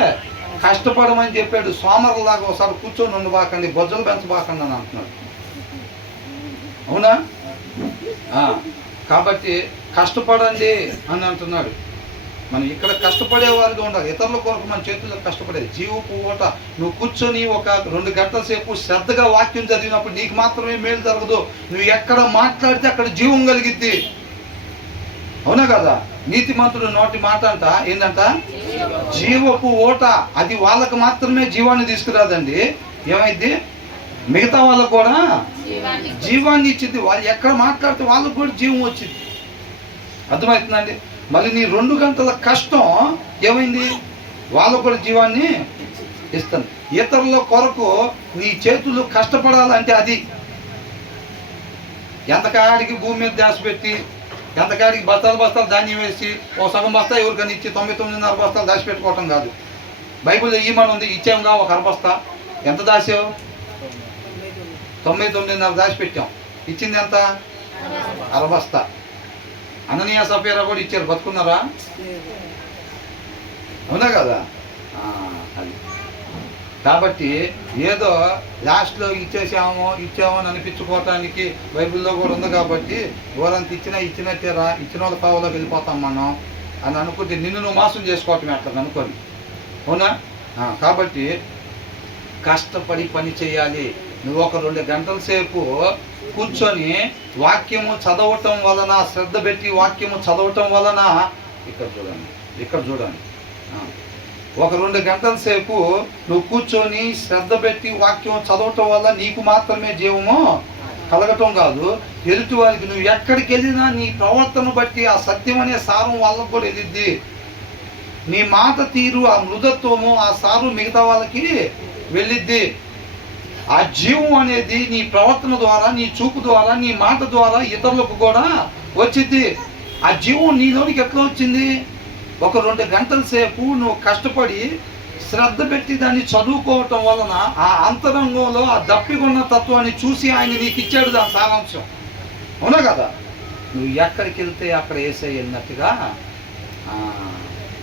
కష్టపడమని చెప్పాడు. సోమరులాగా ఒకసారి కూర్చొని ఉండబాకండి, బొజ్జలు పెంచబాకండి అని అంటున్నాడు, అవునా? కాబట్టి కష్టపడండి అని అంటున్నాడు. మనం ఇక్కడ కష్టపడే వారిగా ఉండాలి, ఇతరుల కొరకు మన చేతుల్లో కష్టపడేది. జీవపు ఓట, నువ్వు కూర్చొని ఒక 2 గంటల సేపు శ్రద్ధగా వాక్యం చదివినప్పుడు నీకు మాత్రమే మేలు జరగదు, నువ్వు ఎక్కడ మాట్లాడితే అక్కడ జీవం కలిగిద్ది, అవునా కదా? నీతిమంతుడు నోటి మాట అంట ఏంటంట? జీవపు ఓట. అది వాళ్ళకు మాత్రమే జీవాన్ని తీసుకురాదండి, ఏమైంది? మిగతా వాళ్ళకు కూడా జీవాన్ని ఇచ్చింది. వాళ్ళు ఎక్కడ మాట్లాడితే వాళ్ళకు కూడా జీవం వచ్చింది. అర్థమవుతుందండి? మళ్ళీ నీ 2 గంటల కష్టం ఏమైంది? వాళ్ళకు కూడా జీవాన్ని ఇస్తుంది. ఇతరుల కొరకు నీ చేతులు కష్టపడాలంటే అది ఎంతకాడికి భూమి మీద ధ్యాస పెట్టి, ఎంతకాడికి బస్తాలు ధాన్యం వేసి ఓ సగం బస్తా ఎవరికని ఇచ్చి 99.5 బస్తాలు దాచిపెట్టుకోవటం కాదు. బైబిల్లో ఈమని ఉంది, ఇచ్చాంగా ఒక అరబస్తా. ఎంత దాసావు? 99.5 దాచిపెట్టాం. ఇచ్చింది ఎంత? అరబస్తా. అననీయ సఫీరా కూడా ఇచ్చారు, బతుకున్నారా? అవునా కదా? అది కాబట్టి ఏదో లాస్ట్లో ఇచ్చామో అని అనిపించుకోవటానికి బైబిల్లో కూడా ఉంది. కాబట్టి ఎవరంత ఇచ్చినట్టే రా, ఇచ్చిన వాళ్ళ పావులోకి వెళ్ళిపోతాం మనం అని అనుకుంటే నిన్ను నువ్వు మోసం చేసుకోవటమే అట్లా అనుకోని. అవునా? కాబట్టి కష్టపడి పని చేయాలి. నువ్వు ఒక 2 గంటల సేపు కూర్చొని వాక్యము చదవటం వలన, శ్రద్ధ పెట్టి వాక్యము చదవటం వలన, ఇక్కడ చూడండి ఒక 2 గంటల సేపు నువ్వు కూర్చొని శ్రద్ధ పెట్టి వాక్యం చదవటం వల్ల నీకు మాత్రమే జీవము కలగటం కాదు, ఎదుటి వారికి నువ్వు ఎక్కడికి వెళ్ళినా నీ ప్రవర్తన బట్టి ఆ సత్యం అనే సారం వాళ్ళకు కూడా వెళ్ళిద్ది. నీ మాట తీరు, ఆ మృదత్వము, ఆ సారం మిగతా వాళ్ళకి వెళ్ళిద్ది. ఆ జీవం అనేది నీ ప్రవర్తన ద్వారా, నీ చూపు ద్వారా, నీ మాట ద్వారా ఇతరులకు కూడా వచ్చింది. ఆ జీవం నీలోనికి ఎట్లా వచ్చింది? ఒక 2 గంటల సేపు నువ్వు కష్టపడి శ్రద్ధ పెట్టి దాన్ని చదువుకోవటం వలన ఆ అంతరంగంలో ఆ దప్పికొన్న తత్వాన్ని చూసి ఆయన నీకు ఇచ్చాడు దాని సారాంశం. అవునా కదా? నువ్వు ఎక్కడికి వెళ్తే అక్కడ యేసయ్య వెళ్ళినట్టుగా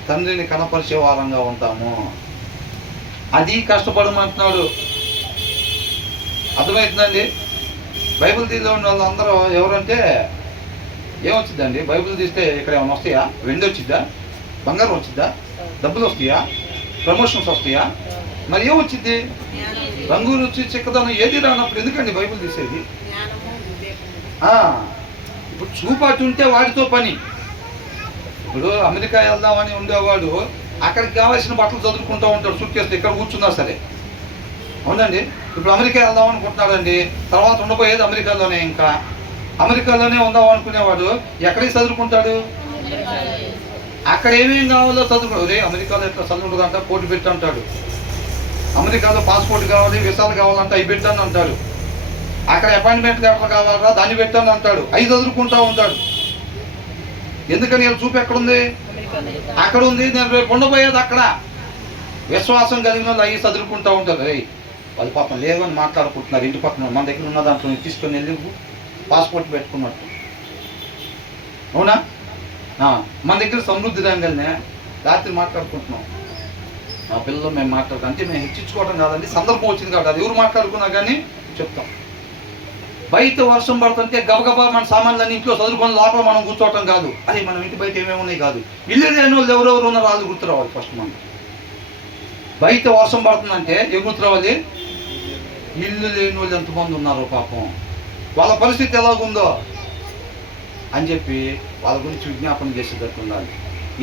తండ్రిని కనపరిచే వారంగా ఉంటాము. అది కష్టపడమంటున్నాడు. అర్థమవుతుందండి? బైబిల్ తీసిన వాళ్ళందరూ ఎవరంటే ఏమొచ్చిందండి? బైబిల్ తీస్తే ఇక్కడ ఏమైనా వస్తాయా? వెండి వచ్చిద్దా? బంగారం వచ్చిద్దా? డబ్బులు వస్తాయా? ప్రమోషన్స్ వస్తాయా? మరి ఏమొచ్చింది? రంగు రుచి చిక్కదనం ఏది రానప్పుడు ఎందుకండి బైబిల్ తీసేది? ఇప్పుడు చూపాటు ఉంటే వాడితో పని. ఇప్పుడు అమెరికా వెళ్దామని ఉండేవాడు అక్కడికి కావాల్సిన బట్టలు చదువుకుంటూ ఉంటాడు, సూట్ కేసు ఇక్కడ కూర్చున్నా సరే. అవునండి? ఇప్పుడు అమెరికా వెళ్దాం అనుకుంటున్నాడండి, తర్వాత ఉండబోయేది అమెరికాలోనే. ఇంకా అమెరికాలోనే ఉందాం అనుకునేవాడు ఎక్కడికి చదువుకుంటాడు? అక్కడ ఏమేం కావాలో చదువుకో. రే అమెరికాలో ఎట్లా చదువుకుంటుందంట, పోటీ పెట్టి అంటాడు. అమెరికాలో పాస్పోర్ట్ కావాలి, విసాలు కావాలంటే అవి పెట్టాను అంటాడు. అక్కడ అపాయింట్మెంట్ లెటర్ కావాలా, దాన్ని పెట్టాను అంటాడు. అవి చదువుకుంటూ ఉంటాడు. ఎందుకని వీళ్ళు చూపు ఎక్కడుంది? అక్కడ ఉంది. నేను రేపు ఉండబోయేది అక్కడ. విశ్వాసం కలిగిన వాళ్ళు అవి చదువుకుంటూ ఉంటారు. రే వాళ్ళు పాపం లేవని మాట్లాడుకుంటున్నారు ఇంటి పక్కన, మన దగ్గర ఉన్న దాంట్లో తీసుకొని వెళ్ళి పాస్పోర్ట్ పెట్టుకున్నట్టు. అవునా? మన దగ్గర సమృద్ధి రంగల్నే రాత్రి మాట్లాడుకుంటున్నాం. మా పిల్లలు మేము మాట్లాడుతాం అంటే మేము హెచ్చించుకోవడం కాదండి, సందర్భం వచ్చింది కాబట్టి. అది ఎవరు మాట్లాడుకున్నా కానీ చెప్తాం. బయట వర్షం పడుతుంటే గబగబా మన సామాన్లన్నీ ఇంట్లో చదువుకొని లోపల మనం కూర్చోవటం కాదు. అది మనం ఇంటి బయట ఏమేమి ఉన్నాయి కాదు. ఇల్లు లేని వాళ్ళు ఎవరెవరు ఉన్నారో వాళ్ళు గుర్తు రావాలి ఫస్ట్. మనం బయట వర్షం పడుతుందంటే ఏం గుర్తు రావాలి? ఇల్లు లేని వాళ్ళు ఎంతమంది ఉన్నారో పాపం, వాళ్ళ పరిస్థితి ఎలాగుందో అని చెప్పి వాళ్ళ గురించి విజ్ఞాపన చేసేటట్టు ఉండాలి.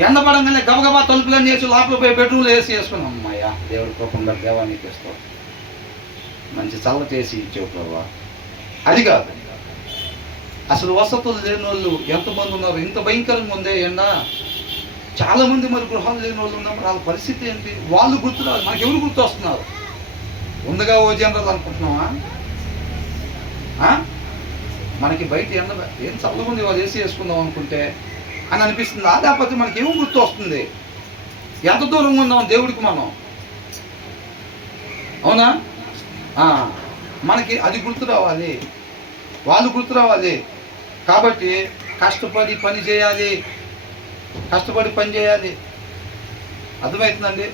ఎండపడంగానే గబగబా తలుపులన్నీ వేసి లోపల పోయి బెడ్రూమ్లో వేసుకున్నాం. అమ్మాయ్యా దేవుడి కృపంగా దేవానికి ఇస్తావు, మంచి చల్లటి వేసి ఇచ్చేవు ప్రభా. అది కాదు. అసలు వసతులు లేని వాళ్ళు ఎంతమంది ఉన్నారు? ఇంత భయంకరంగా ఉందే ఎండ. చాలామంది మరి గృహాలు లేని వాళ్ళు ఉన్నారు. వాళ్ళ పరిస్థితి ఏంటి? వాళ్ళు గుర్తురాదు. మనకి ఎవరు గుర్తు వస్తున్నారు? ఉందగా ఓ జనరల్ అనుకుంటున్నావా? మనకి బయట ఎండ ఏం చల్లగుంది, వాళ్ళు వేసి వేసుకుందాం అనుకుంటే అని అనిపిస్తుంది. లేకపోతే మనకి ఏమో గుర్తు వస్తుంది? ఎంత దూరంగా ఉన్నాం దేవుడికి మనం. అవునా? మనకి అది గుర్తు రావాలి, వాళ్ళు గుర్తు రావాలి. కాబట్టి కష్టపడి పని చేయాలి, కష్టపడి పని చేయాలి. అర్థమవుతుందండి?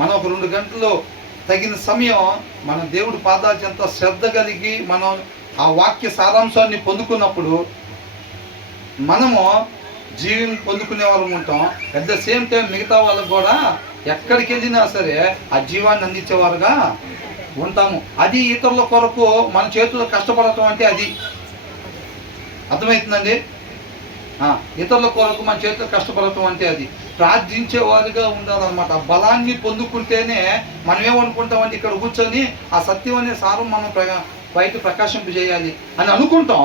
మనం ఒక 2 గంటలు తగిన సమయం మన దేవుడి పాదాల చెంత శ్రద్ధ కలిగి మనం ఆ వాక్య సారాంశాన్ని పొందుకున్నప్పుడు మనము జీవం పొందుకునే వాళ్ళం ఉంటాం. అట్ ద సేమ్ టైం మిగతా వాళ్ళకు కూడా ఎక్కడికి వెళ్ళినా సరే ఆ జీవాన్ని అందించేవారుగా ఉంటాము. అది ఇతరుల కొరకు మన చేతుల్లో కష్టపడటం అంటే అది. అర్థమవుతుందండి? ఇతరుల కొరకు మన చేతుల్లో కష్టపడటం అంటే అది. ప్రార్థించేవారుగా ఉండాలన్నమాట. ఆ బలాన్ని పొందుకుంటేనే మనం ఏమనుకుంటామంటే ఇక్కడ కూర్చొని ఆ సత్యం అనే సారం మనం బయట ప్రకాశింపజేయాలి అని అనుకుంటాం.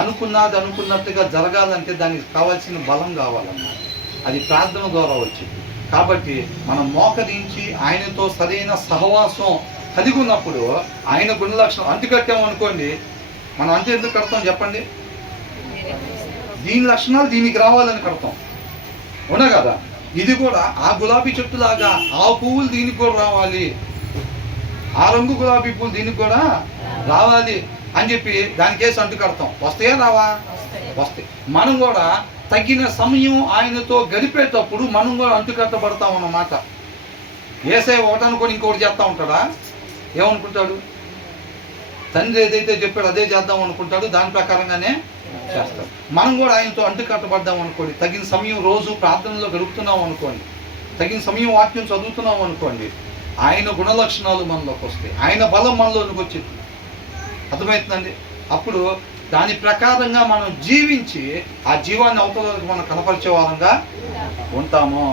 అనుకున్నట్టుగా జరగాలంటే దానికి కావాల్సిన బలం కావాలన్నమాట. అది ప్రార్థన ద్వారా వచ్చింది. కాబట్టి మనం మోకరించి ఆయనతో సరైన సహవాసం కలిగి ఉన్నప్పుడు ఆయన గుణ లక్షణం అంటుకట్టామనుకోండి, మనం అంతే ఎందుకు కడతాం చెప్పండి? దీని లక్షణాలు దీనికి రావాలని కడతాం. అవునా కదా? ఇది కూడా ఆ గులాబీ చెట్టులాగా ఆ పువ్వులు దీనికి కూడా రావాలి, ఆ రంగు గులాబీ పువ్వులు దీనికి కూడా రావాలి అని చెప్పి దానికేసి అంటు కడతాం. వస్తాయా రావా? వస్తాయి. మనం కూడా తగిన సమయం ఆయనతో గడిపేటప్పుడు మనం కూడా అంటుకట్టబడతాం అన్నమాట. యేసయ్య ఒకటి అనుకొని ఇంకొకటి చేస్తూ ఉంటాడా? ఏమనుకుంటాడు? తండ్రి ఏదైతే చెప్పాడో అదే చేద్దాం అనుకుంటాడు, దాని ప్రకారంగానే చేస్తాడు. మనం కూడా ఆయనతో అంటుకట్టబడ్డాం అనుకోండి, తగిన సమయం రోజు ప్రార్థనలో గడుపుతున్నాం అనుకోండి, తగిన సమయం వాక్యం చదువుతున్నాం అనుకోండి, ఆయన గుణలక్షణాలు మనలోకి వస్తాయి, ఆయన బలం మనలోనికి వచ్చింది. అర్థమవుతుందండి? అప్పుడు దాని ప్రకారంగా మనం జీవించి ఆ జీవాన్ని అవతలకు మనం కనపరిచే వారంగా ఉంటాము.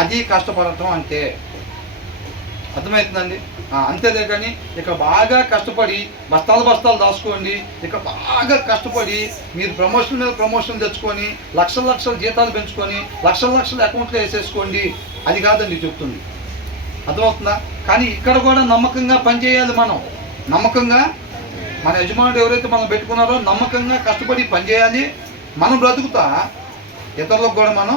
అది కష్టపడటం అంటే. అర్థమవుతుందండి? అంతేలే కానీ ఇక్కడ బాగా కష్టపడి బస్తాలు దాచుకోండి, ఇక్కడ బాగా కష్టపడి మీరు ప్రమోషన్ మీద ప్రమోషన్ తెచ్చుకొని లక్షల జీతాలు పెంచుకొని లక్షల అకౌంట్లో వేసేసుకోండి, అది కాదండి చెప్తుంది. అర్థమవుతుందా? కానీ ఇక్కడ కూడా నమ్మకంగా పనిచేయాలి. మనం నమ్మకంగా మన యజమానుడు ఎవరైతే మనం పెట్టుకున్నారో నమ్మకంగా కష్టపడి పనిచేయాలి. మనం బ్రతుకుతా ఇతరులకు కూడా మనం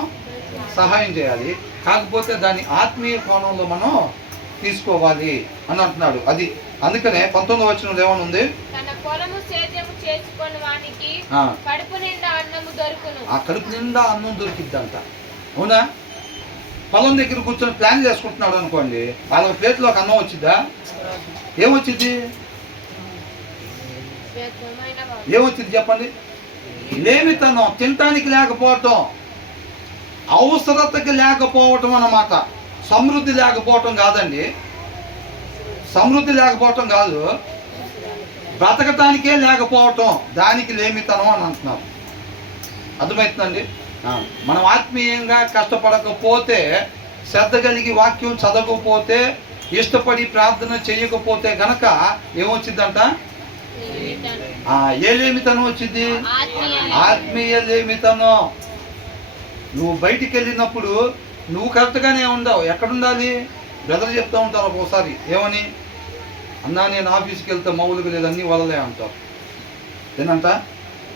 సహాయం చేయాలి. కాకపోతే దాన్ని ఆత్మీయ కోణంలో మనం తీసుకోవాలి అని అంటున్నాడు. అది అందుకనే 19వ వచనంలో ఏమనుంది? తన పొలము సేద్యము చేసుకొని వానికి కడుపు నిండా అన్నము దొరుకును. ఆ కడుపు నిండా అన్నం దొరికిద్దంట. అవునా? పొలం దగ్గర కూర్చొని ప్లాన్ చేసుకుంటున్నాడు అనుకోండి, వాళ్ళ ప్లేట్లో ఒక అన్నం వచ్చిద్దా? ఏమొచ్చింది? ఏమొచ్చింది చెప్పండి? లేమితనం, తినటానికి లేకపోవటం, అవసరతకి లేకపోవటం అన్నమాట. సమృద్ధి లేకపోవటం కాదండి, సమృద్ధి లేకపోవటం కాదు, బ్రతకటానికే లేకపోవటం, దానికి లేమితనం అని అంటున్నాం. అర్థమవుతుందండి? మనం ఆత్మీయంగా కష్టపడకపోతే, శ్రద్ధ కలిగి వాక్యం చదవకపోతే, ఇష్టపడి ప్రార్థన చేయకపోతే గనక ఏమొచ్చిందంట? ఏ లేమితనం వచ్చింది? ఆత్మీయ లేమితనం. నువ్వు బయటికి వెళ్ళినప్పుడు నువ్వు కరెక్ట్గానే ఉండవు. ఎక్కడుండాలి? బ్రదర్ చెప్తూ ఉంటారు ఒక్కోసారి, ఏమని? అన్నా నేను ఆఫీస్కి వెళ్తే మౌలుగా లేదు, అన్నీ వదలే అంటారు. ఏనంట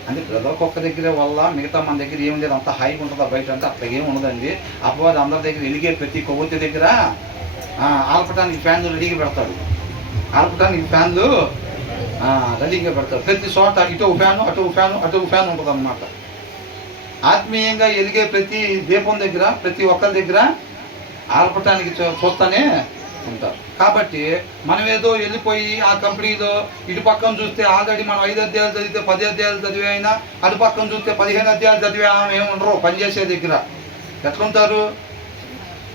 అంటే బ్రదర్కి ఒక్క దగ్గరే వల్ల, మిగతా మన దగ్గర ఏం లేదు, అంత హాయిగా ఉంటుందా బయట అంటే? అట్లా ఏమి ఉండదండి. అపవాది అందరి దగ్గర వెలిగే ప్రతి కొవ్వొత్తి దగ్గర ఆల్పటానికి ఫ్యాన్లు రెడీగా పెడతాడు, ఆల్పటానికి ఫ్యాన్లు రెడీగా పెడతాడు. ప్రతి చోట ఇటు ఫ్యాను అటు ఫ్యాను ఉంటుంది అన్నమాట. ఆత్మీయంగా వెలిగే ప్రతి దీపం దగ్గర, ప్రతి ఒక్కరి దగ్గర ఆర్పటానికి చూస్తూనే ఉంటారు. కాబట్టి మనం ఏదో వెళ్ళిపోయి ఆ కంపెనీలో ఇటు పక్కన చూస్తే ఆల్రెడీ మనం 5 అధ్యాయాలు చదివితే 10 అధ్యాయాలు చదివే అయినా, అటు పక్కన చూస్తే 15 అధ్యాయాలు చదివే ఏమి ఉండరు పనిచేసే దగ్గర. ఎట్లుంటారు?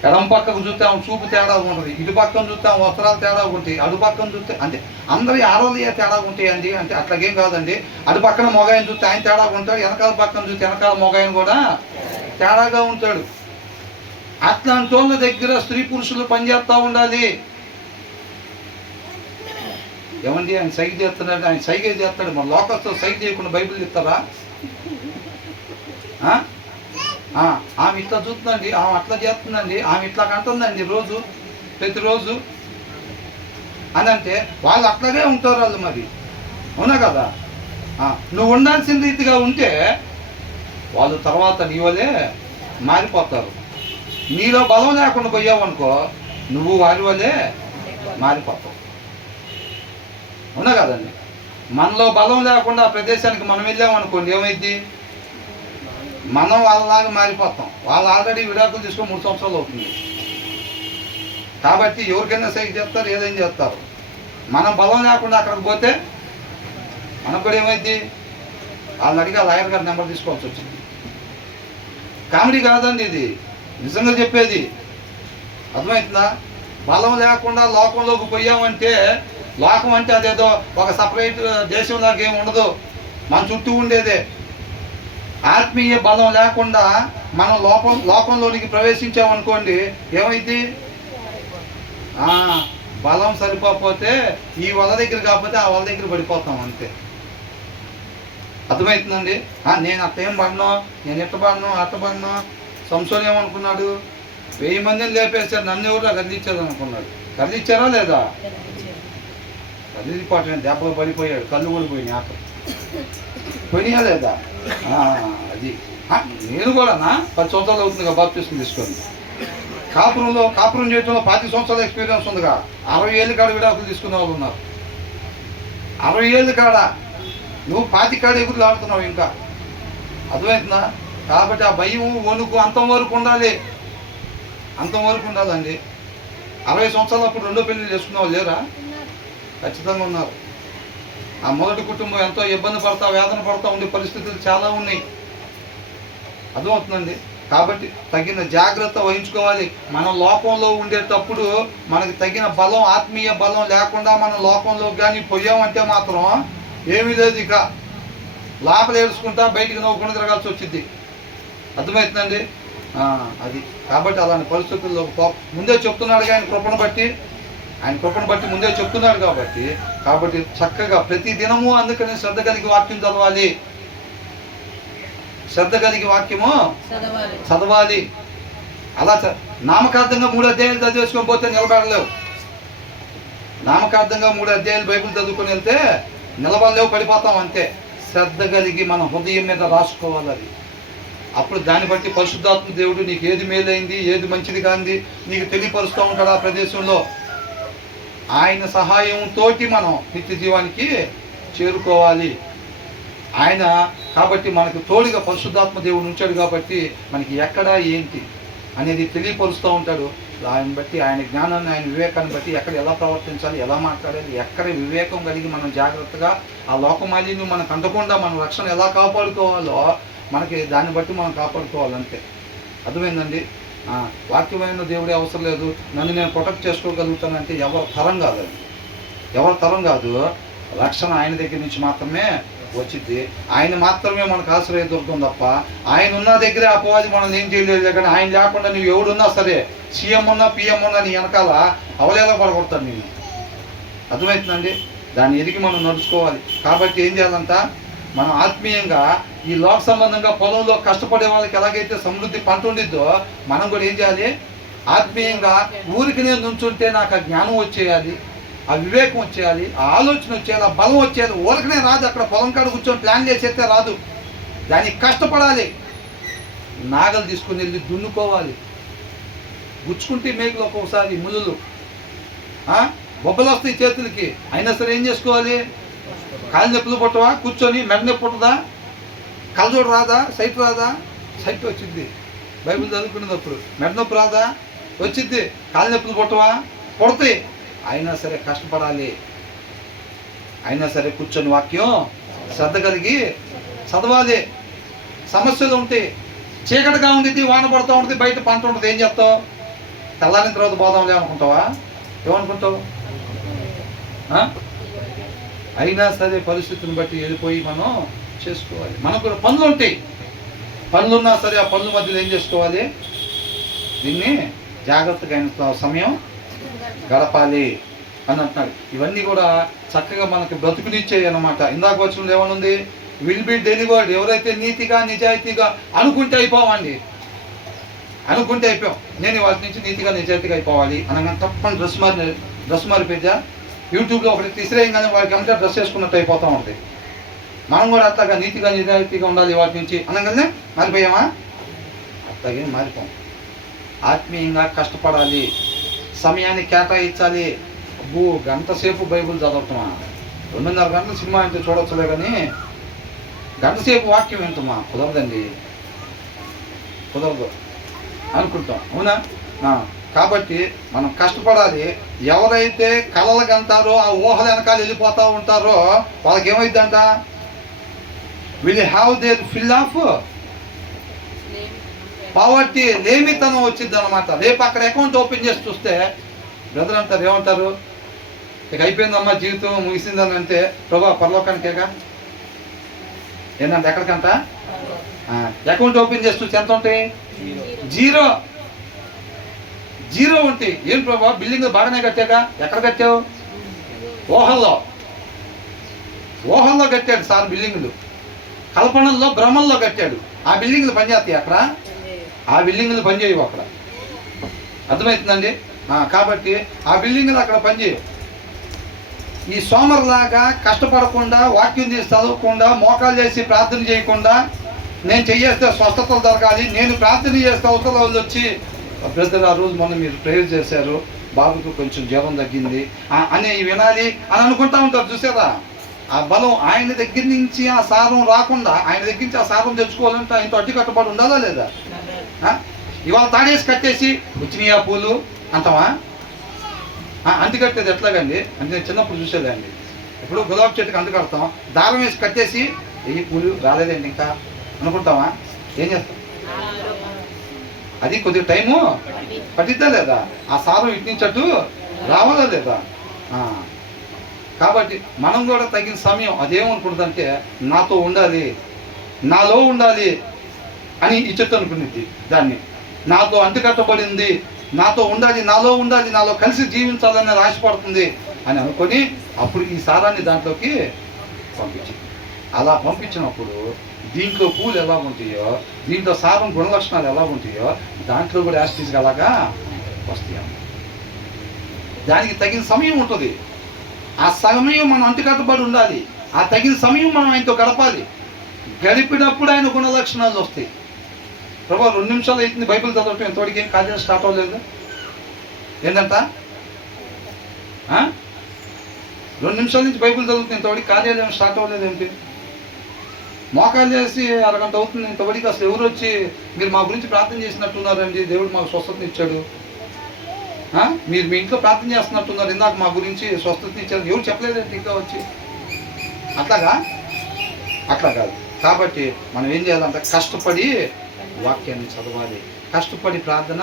ఎడం పక్కకు చూస్తే ఆమె చూపు తేడా ఉంటుంది, ఇటు పక్కన చూస్తే ఆమె వస్త్రాలు తేడా ఉంటాయి, అటు పక్కన చూస్తే అంటే అందరి ఆరోగ్య తేడా ఉంటాయండి. అంటే అట్లాగేం కాదండి. అటు పక్కన మొగాయని చూస్తే ఆయన తేడా ఉంటాడు, వెనకాల పక్కన చూస్తే వెనకాల మొగాయని కూడా తేడాగా ఉంటాడు. అట్లాంటి వాళ్ళ దగ్గర స్త్రీ పురుషులు పనిచేస్తూ ఉండాలి. ఏమండి ఆయన సైగ చేస్తున్నాడు, ఆయన సైగే చేస్తాడు, మన లోకస్తో సైగ చేయకుండా బైబిల్ చెప్తారా? ఆమె ఇట్లా చూస్తుందండి, ఆమె అట్లా చేస్తుందండి, ఆమె ఇట్లా కంటుందండి రోజు ప్రతిరోజు అని అంటే వాళ్ళు అట్లాగే ఉంటారు వాళ్ళు. మరి అవునా కదా? నువ్వు ఉండాల్సిన రీతిగా ఉంటే వాళ్ళు తర్వాత నీ వల్లే మారిపోతారు. నీలో బలం లేకుండా పోయావు అనుకో, నువ్వు వారి వల్లే మారిపోతావు. అవునా కదండి? మనలో బలం లేకుండా ఆ ప్రదేశానికి మనం వెళ్ళామనుకోండి, ఏమైంది? మనం వాళ్ళలాగా మారిపోతాం. వాళ్ళు ఆల్రెడీ విడాకులు తీసుకొని 3 సంవత్సరాలు అవుతుంది. కాబట్టి ఎవరికైనా సైకి చేస్తారు, ఏదైనా చేస్తారు. మనం బలం లేకుండా అక్కడికి పోతే మనకు కూడా ఏమైంది? వాళ్ళని అడిగి ఆ లాయర్ గారి నెంబర్ తీసుకోవాల్సి వచ్చింది. కామెడీ కాదండి ఇది, నిజంగా చెప్పేది. అర్థమవుతుందా? బలం లేకుండా లోకంలోకి పోయామంటే, లోకం అంటే అదేదో ఒక సపరేట్ దేశంలాగా ఏమి ఉండదు, మన చుట్టూ ఉండేదే. ఆత్మీయ బలం లేకుండా మనం లోకంలోనికి ప్రవేశించామనుకోండి, ఏమైంది? బలం సరిపోతే ఈ వాళ్ళ దగ్గర కాకపోతే ఆ వాళ్ళ దగ్గర పడిపోతాం అంతే. అర్థమవుతుందండి? నేను అట్టేం పడినో, నేను ఎట్ట పడినో అట్ట పడినో. సంసోన్ ఏమనుకున్నాడు? 1000 మందిని లేపేశారు, నన్ను ఎవరు కదిలిచ్చారు అనుకున్నాడు. కదిలిచ్చారా లేదా? కదిలిపోవటం, దెబ్బలు పడిపోయాడు, కళ్ళు కూడా పోయినాయి, ఆకలి పోయినాయా లేదా? అది నేను కూడా 10 సంవత్సరాలు అవుతుందిగా బాప్టిజం తీసుకొని. కాపురం చేయడంలో 25 సంవత్సరాల ఎక్స్పీరియన్స్ ఉందిగా. 60 ఏళ్ళ కాడ విడాకులు తీసుకునే వాళ్ళు ఉన్నారు. 60 ఏళ్ళ కాడ నువ్వు 25 కాడ ఎగురులు ఆడుతున్నావు ఇంకా. అర్థమవుతుందా? కాబట్టి ఆ భయం వణుకు అంతవరకు ఉండాలి, అంతవరకు ఉండాలండి. 60 సంవత్సరాలు అప్పుడు రెండో పెళ్లి చేసుకున్న వాళ్ళు లేరా? ఖచ్చితంగా ఉన్నారు. ఆ మొదటి కుటుంబం ఎంతో ఇబ్బంది పడతా వేదన పడతా ఉండే పరిస్థితులు చాలా ఉన్నాయి. అర్థమవుతుందండి. కాబట్టి తగిన జాగ్రత్త వహించుకోవాలి. మన లోకంలో ఉండేటప్పుడు మనకి తగిన బలం, ఆత్మీయ బలం లేకుండా మనం లోకంలో కానీ పోయామంటే మాత్రం ఏమీ లేదు. ఇక లోపల ఏడుచుకుంటా బయటికి నవ్వుకుండా తిరగాల్సి వచ్చింది. అర్థమవుతుందండి. అది కాబట్టి అలాంటి పరిస్థితుల్లో ముందే చెప్తున్నాడు ఆయన కృపను బట్టి ముందే చెప్తున్నాడు కాబట్టి చక్కగా ప్రతి దినము అందుకని శ్రద్ధ కలిగి వాక్యం చదవాలి. శ్రద్ధ కలిగి వాక్యము చదవాలి. అలా నామకార్థంగా 3 అధ్యాయాలు చదివేసుకొని పోతే నిలబడలేవు. నామకార్థంగా 3 అధ్యాయాలు బైబిల్ చదువుకొని వెళ్తే నిలబడలేవు, పడిపోతాం అంతే. శ్రద్ధ కలిగి మన హృదయం మీద రాసుకోవాలి అది. అప్పుడు దాన్ని బట్టి పరిశుద్ధాత్మ దేవుడు నీకు ఏది మేలైంది, ఏది మంచిది కాంది నీకు తెలియపరుస్తూ ఉంటాడు. ఆ ప్రదేశంలో ఆయన సహాయంతో మనం నిత్య జీవానికి చేరుకోవాలి. ఆయన కాబట్టి మనకు తోడుగా పరిశుద్ధాత్మ దేవుడు ఉంచాడు కాబట్టి మనకి ఎక్కడ ఏంటి అనేది తెలియపరుస్తూ ఉంటాడు. ఆయన బట్టి ఆయన జ్ఞానాన్ని, ఆయన వివేకాన్ని బట్టి ఎక్కడ ఎలా ప్రవర్తించాలి, ఎలా మాట్లాడాలి, ఎక్కడ వివేకం కలిగి మనం జాగ్రత్తగా ఆ లోకమాలిన్యం మనకు అంటకుండా మన రక్షణ ఎలా కాపాడుకోవాలో మనకి దాన్ని బట్టి మనం కాపాడుకోవాలంతే. అర్థమైందండి. వాక్యమైన దేవుడే అవసరం లేదు, నన్ను నేను ప్రొటెక్ట్ చేసుకోగలుగుతానంటే ఎవరి తరం కాదు. రక్షణ ఆయన దగ్గర నుంచి మాత్రమే వచ్చింది. ఆయన మాత్రమే మనకు ఆశ్రయ దొరుకుతుంది తప్ప ఆయన ఉన్న దగ్గరే అపవాది మనల్ని ఏం చేయలేదు. కానీ ఆయన లేకుండా నువ్వు ఎవడున్నా సరే, సీఎం ఉన్నా పిఎం ఉన్నా నీ వెనకాల అవలేదో పడగొడతాను నేను. అర్థమవుతుందండి. దాన్ని ఎరిగి మనం నడుచుకోవాలి. కాబట్టి ఏం చేయాలంట, మనం ఆత్మీయంగా ఈ లోక సంబంధంగా పొలంలో కష్టపడే వాళ్ళకి ఎలాగైతే సమృద్ధి పంట ఉండిద్దో మనం కూడా ఏం చేయాలి, ఆత్మీయంగా ఊరికి నేను నుంచుంటే నాకు ఆ జ్ఞానం వచ్చేయాలి, ఆ వివేకం వచ్చేయాలి, ఆ ఆలోచన వచ్చేయాలి, ఆ బలం వచ్చేయాలి. ఊరికనే రాదు. అక్కడ పొలం కాడ కూర్చొని ప్లాన్ చేసేస్తే రాదు. దానికి కష్టపడాలి. నాగలు తీసుకుని వెళ్ళి దున్నుకోవాలి. గుచ్చుకుంటే మేకులు ఒక్కొక్కసారి ముళ్ళు, బొబ్బలు వస్తాయి చేతులకి. అయినా సరే ఏం చేసుకోవాలి, కాలు నొప్పులు పుట్టవా, కూర్చొని మెడ నొప్పి పుట్టదా, కళ్ళజోడు రాదా, సైట్ రాదా, సైట్ వచ్చింది బైబిల్ చదువుకునేటప్పుడు. మెడ నొప్పి రాదా, వచ్చింది. కాలు నొప్పులు పుట్టవా, పుడతాయి. అయినా సరే కష్టపడాలి. అయినా సరే కూర్చొని వాక్యం శ్రద్ధ కలిగి చదవాలి. సమస్యలు ఉంటాయి, చీకటిగా ఉండేది, వాన పడుతూ ఉంటుంది, బయట పంట ఉంటుంది. ఏం చేస్తావు, తెల్లారిన తర్వాత పోదాంలే అనుకుంటావా, ఏమనుకుంటావు? అయినా సరే పరిస్థితిని బట్టి వెళ్ళిపోయి మనం చేసుకోవాలి. మనకు కూడా పనులు ఉంటాయి, పనులున్నా సరే ఆ పనుల మధ్యలో ఏం చేసుకోవాలి, దీన్ని జాగ్రత్తగా అయిన సమయం గడపాలి అని అంటున్నాడు. ఇవన్నీ కూడా చక్కగా మనకి బ్రతుకునిచ్చాయి అన్నమాట. ఇందాక వచ్చిన ఏమనుంది, విల్ బి డెలివర్డ్. ఎవరైతే నీతిగా నిజాయితీగా అనుకుంటే అయిపోవండి, అనుకుంటే అయిపోయాం. నేను వాటి నుంచి నీతిగా నిజాయితీగా అయిపోవాలి అనగా తప్పని డ్రెస్ మారిపోయిద్దా, యూట్యూబ్లో ఒకటి తీసిరేయంగానే వాడికి ఏమంటే డ్రెస్ వేసుకున్నట్టు అయిపోతూ ఉంటాయి. మనం కూడా అట్లాగా నీతిగా నిజాయితీగా ఉండాలి వాటి నుంచి అనగానే మారిపోయామా, అట్లాగే మారిపోయాం. ఆత్మీయంగా కష్టపడాలి, సమయాన్ని కేటాయించాలి. అబ్బో గంట సేపు బైబుల్ చదవటమా, 2.5 గంటల సినిమా అంటే చూడొచ్చులే, కానీ గంట సేపు వాక్యం వింటామా, కుదరదండి, కుదరదు అనుకుంటాం, అవునా? కాబట్టి మనం కష్టపడాలి. ఎవరైతే కలలు కంటారో ఆ ఊహల వెనకాల వెళ్ళిపోతూ ఉంటారో వాళ్ళకి ఏమైందంట, will have their fill of poverty, లేమితనం వచ్చింది అనమాట. రేపు అక్కడ అకౌంట్ ఓపెన్ చేసి చూస్తే బ్రదర్ అంటారు, ఏమంటారు, ఇక అయిపోయిందమ్మా జీవితం ముగిసిందని అంటే, ప్రభా పరలోకానికేగా ఏంటంటే ఎక్కడికంట, అకౌంట్ ఓపెన్ చేసి చూస్తే ఎంత ఉంటాయి, జీరో ఉంటాయి. ఏం ప్రభా బిల్డింగ్ బాగానే కట్టాగా, ఎక్కడ కట్టావు, ఊహల్లో కట్టాడు సార్ బిల్డింగ్లు, కల్పనల్లో భ్రమంలో కట్టాడు. ఆ బిల్డింగ్లు పనిచేస్తాయి అక్కడ, ఆ బిల్డింగ్లు పనిచేయవు అక్కడ. అర్థమవుతుందండి. కాబట్టి ఆ బిల్డింగ్లు అక్కడ పనిచేయవు. ఈ సోమరులాగా కష్టపడకుండా, వాక్యం తీసి చదవకుండా, మోకాలు చేసి ప్రార్థన చేయకుండా, నేను చెయ్యేస్తే స్వస్థతలు దొరకాలి, నేను ప్రార్థన చేస్తే అవతల వాళ్ళు వచ్చి బ్రదర్ ఆ రోజు మొన్న మీరు ప్రేయర్ చేశారు, బాబుకు కొంచెం జ్వరం తగ్గింది అని వినాలి అని అనుకుంటా ఉంటారు. చూసారా, ఆ బలం ఆయన దగ్గర నుంచి ఆ సారం రాకుండా ఆయన దగ్గర నుంచి ఆ సారం తెచ్చుకోవాలంటే ఆయనతో అడ్డు కట్టుబడి ఉండాలా లేదా? ఇవాళ తాడేసి కట్టేసి వచ్చినాయి ఆ పూలు అంటావా? అంటు కట్టేది ఎట్లాగండి అంటే నేను చిన్నప్పుడు చూసేదండి. ఇప్పుడు గులాబీ చెట్టుకి అంటు కడతాం, దారం వేసి కట్టేసి ఈ పూలు రాలేదండి ఇంకా అనుకుంటావా? ఏం చేస్తాం? అది కొద్దిగా టైము పట్టిద్దా లేదా? ఆ సారం ఇటు నుంచి అటు రావాలా లేదా? కాబట్టి మనం కూడా తగిన సమయం అదేమనుకుంటుందంటే నాతో ఉండాలి, నాలో ఉండాలి అని ఈ చెట్టు అనుకునేది. దాన్ని నాతో అంటుకట్టబడింది, నాతో ఉండాలి, నాలో ఉండాలి, నాలో కలిసి జీవించాలని రాసిపడుతుంది అని అనుకొని అప్పుడు ఈ సారాన్ని దాంట్లోకి పంపించింది. అలా పంపించినప్పుడు దీంట్లో పూలు ఎలా ఉంటాయో, దీంట్లో సారం గుణలక్షణాలు ఎలా ఉంటాయో దాంట్లో కూడా యాస్టీస్గా అలాగా వస్తాయి. దానికి తగిన సమయం ఉంటుంది. ఆ సమయం మనం అంటుకట్టబడి ఉండాలి. ఆ తగిన సమయం మనం ఆయనతో గడపాలి. గడిపినప్పుడు ఆయన గుణలక్షణాలు వస్తాయి. ప్రభా 2 నిమిషాలు అవుతుంది బైబిల్ చదవటం, ఎంతవరకు ఏం కార్యం స్టార్ట్ అవ్వలేదు ఏంటంట? 2 నిమిషాల నుంచి బైబిల్ చదువుతుంది, ఇంతవరకు కార్యాలయం స్టార్ట్ అవ్వలేదు ఏంటి? మోకాలు చేసి అరగంట అవుతుంది, ఇంతవరకు అసలు ఎవరు వచ్చి మీరు మా గురించి ప్రార్థన చేసినట్టున్నారండి, దేవుడు మాకు స్వస్థతని ఇచ్చాడు, మీరు మీ ఇంట్లో ప్రార్థన చేస్తున్నట్టున్నారు, ఇందాక మా గురించి స్వస్థతని ఇచ్చారు, ఎవరు చెప్పలేదండి ఇంకా వచ్చి? అట్లా కాదు. కాబట్టి మనం ఏం చేయాలంటే కష్టపడి వాక్యాన్ని చదవాలి, కష్టపడి ప్రార్థన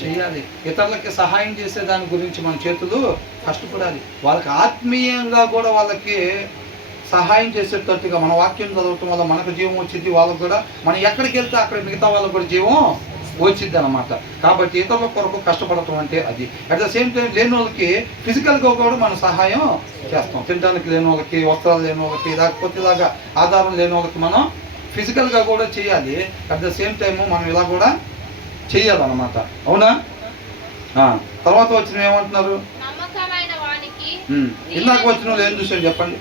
చేయాలి, ఇతరులకి సహాయం చేసే దాని గురించి మన చేతులు కష్టపడాలి. వాళ్ళకి ఆత్మీయంగా కూడా వాళ్ళకి సహాయం చేసేటట్టుగా మన వాక్యం చదవటం వల్ల మనకు జీవం వచ్చింది, వాళ్ళకు కూడా మనం ఎక్కడికి వెళ్తే అక్కడ మిగతా వాళ్ళకు కూడా జీవం వచ్చింది అనమాట. కాబట్టి ఇతరుల కొరకు కష్టపడటం అంటే అది. అట్ ద సేమ్ టైం లేని వాళ్ళకి ఫిజికల్గా కూడా మనం సహాయం చేస్తాం. తినడానికి లేని వాళ్ళకి, వస్త్రాలు లేని వాళ్ళకి, లేకపోతే ఇలాగా ఆధారం లేని వాళ్ళకి మనం ఫిజికల్గా కూడా చేయాలి. అట్ ద సేమ్ టైము మనం ఇలా కూడా చెయ్యాలన్నమాట. అవునా? తర్వాత వచ్చిన ఏమంటున్నారు? ఇందాక వచ్చిన వాళ్ళు ఏం చూసారు చెప్పండి?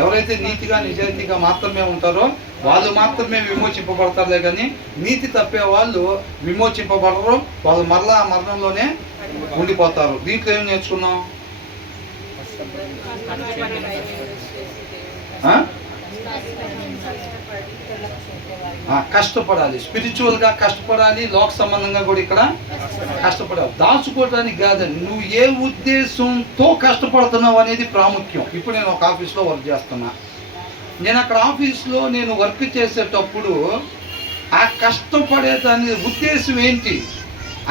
ఎవరైతే నీతిగా నిజాయితీగా మాత్రమే ఉంటారో వాళ్ళు మాత్రమే విమోచింపబడతారులే కానీ నీతి తప్పే వాళ్ళు విమోచింపబడరు, వాళ్ళు మరలా ఆ మరణంలోనే ఉండిపోతారు. దీంట్లో ఏం నేర్చుకున్నాం? కష్టపడాలి, స్పిరిచువల్గా కష్టపడాలి, లోక సంబంధంగా కూడా ఇక్కడ కష్టపడాలి. దాచుకోవడానికి కాదండి, నువ్వు ఏ ఉద్దేశంతో కష్టపడుతున్నావు అనేది ప్రాముఖ్యం. ఇప్పుడు నేను ఒక ఆఫీస్లో వర్క్ చేస్తున్నా, నేను అక్కడ ఆఫీస్లో నేను వర్క్ చేసేటప్పుడు ఆ కష్టపడేదాని ఉద్దేశం ఏంటి?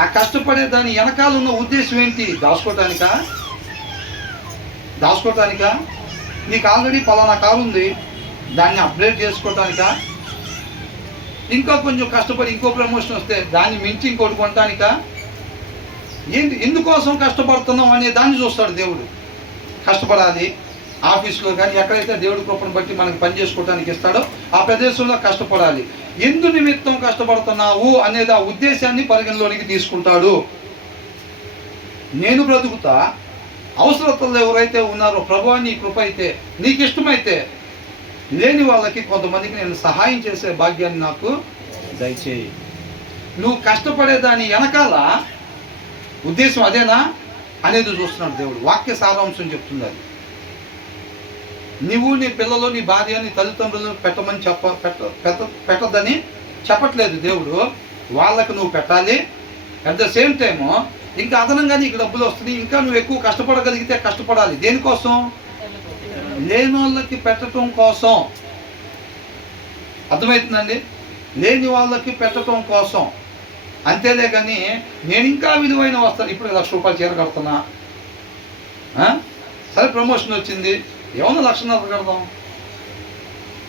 ఆ కష్టపడేదాని వెనకాల ఉన్న ఉద్దేశం ఏంటి? దాచుకోవటానికా? నీకు ఆల్రెడీ పలానా కారు ఉంది, దాన్ని అప్గ్రేడ్ చేసుకోవటానికా? ఇంకా కొంచెం కష్టపడి ఇంకో ప్రమోషన్ వస్తే దాన్ని మించి ఇంకోటి కొనటానికా? ఎందుకోసం కష్టపడుతున్నాం అనే దాన్ని చూస్తాడు దేవుడు. కష్టపడాలి, ఆఫీస్లో కానీ ఎక్కడైతే దేవుడి కృపను బట్టి మనకి పని చేసుకోవడానికి ఇస్తాడో ఆ ప్రదేశంలో కష్టపడాలి. ఎందు నిమిత్తం కష్టపడుతున్నావు అనేది ఆ ఉద్దేశాన్ని పరిగణలోనికి తీసుకుంటాడు. నేను బ్రతుకుతా, అవసరతలు ఎవరైతే ఉన్నారో ప్రభువా నీ కృప అయితే, నీకు ఇష్టమైతే లేని వాళ్ళకి కొంతమందికి నేను సహాయం చేసే భాగ్యాన్ని నాకు దయచేయి. నువ్వు కష్టపడేదాని వెనకాల ఉద్దేశం అదేనా అనేది చూస్తున్నాడు దేవుడు. వాక్య సారాంశం చెప్తుంది అది. నువ్వు నీ పిల్లలు, నీ భార్య, నీ తల్లిదండ్రులను పెట్టమని పెట్టద్దని చెప్పట్లేదు దేవుడు. వాళ్ళకు నువ్వు పెట్టాలి. అట్ ద సేమ్ టైము ఇంకా అదనంగా నీకు డబ్బులు వస్తుంది, ఇంకా నువ్వు ఎక్కువ కష్టపడగలిగితే కష్టపడాలి. దేనికోసం? లేని వాళ్ళకి పెట్టడం కోసం. అర్థమవుతుందండి? లేని వాళ్ళకి పెట్టడం కోసం. అంతేలే కానీ నేను ఇంకా విలువైన వస్తాను, ఇప్పుడు 1,00,000 రూపాయలు చీర కడుతున్నా, సరే ప్రమోషన్ వచ్చింది, ఏమన్నా 1,50,000 కడదాం.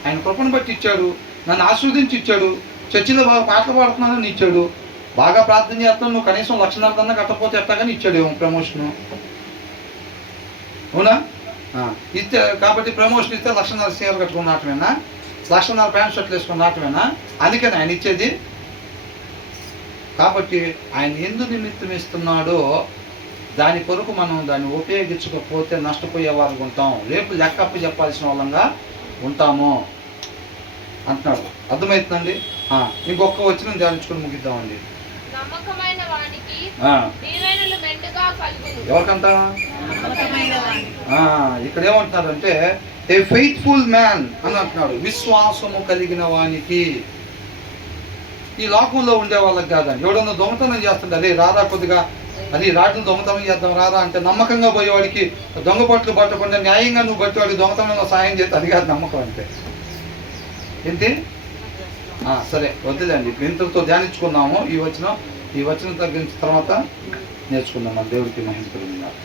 ఆయన కృపను బట్టి ఇచ్చాడు, నన్ను ఆస్వాదించి ఇచ్చాడు, చర్చిలో బాగా పాటలు పాడుతున్నానని ఇచ్చాడు, బాగా ప్రార్థన చేస్తున్నాను, నువ్వు కనీసం 1,50,000 కట్టకపోతే ఎట్టాగని ఇచ్చాడు ఏమో ప్రమోషను. అవునా? ఇస్తే కాబట్టి ప్రమోషన్ ఇస్తే 1,50,000 చీర కట్టుకుని నాటమేనా, 1,50,000 ప్యాంట్ షర్ట్లు వేసుకుని నాటమేనా? అందుకని ఆయన ఇచ్చేది. కాబట్టి ఆయన ఎందు నిమిత్తం ఇస్తున్నాడో దాని కొరకు మనం దాన్ని ఉపయోగించకపోతే నష్టపోయే వారికి ఉంటాం, రేపు లెక్కప్పు చెప్పాల్సిన వాళ్ళంగా ఉంటాము అంటున్నాడు. అర్థమవుతుందండి? ఇంకొక వచ్చిన ధ్యానించుకొని ముగిద్దామండి. నమ్మకమైన వానికి ఆ, దీవెనలు మెండుగా కలుగును. ఎవరికంట? ఇక్కడ ఏమంటున్నారంటే ఏ ఫెయిత్ఫుల్ మ్యాన్ అని అంటున్నాడు, విశ్వాసము కలిగిన వానికి. ఈ లోకంలో ఉండే వాళ్ళకి కాదండి. ఎవడన్నా దొంగతనం చేస్తుండే, అదే రారా కొద్దిగా అది రాత్రి దొంగతనం చేద్దాం రారా అంటే నమ్మకంగా పోయేవాడికి దొంగ పట్లు పట్టకుండా న్యాయంగా నువ్వు బట్టి దొంగతనంలో సాయం చేస్తే అది కాదు నమ్మకం అంటే. ఏంటి? సరే వద్దులేండి, ఇంతటితో ధ్యానించుకున్నాము. ఈ వచనం తగ్గించిన తర్వాత నేర్చుకుందాం. మన దేవుడికి మహిమ కలుగును గాక.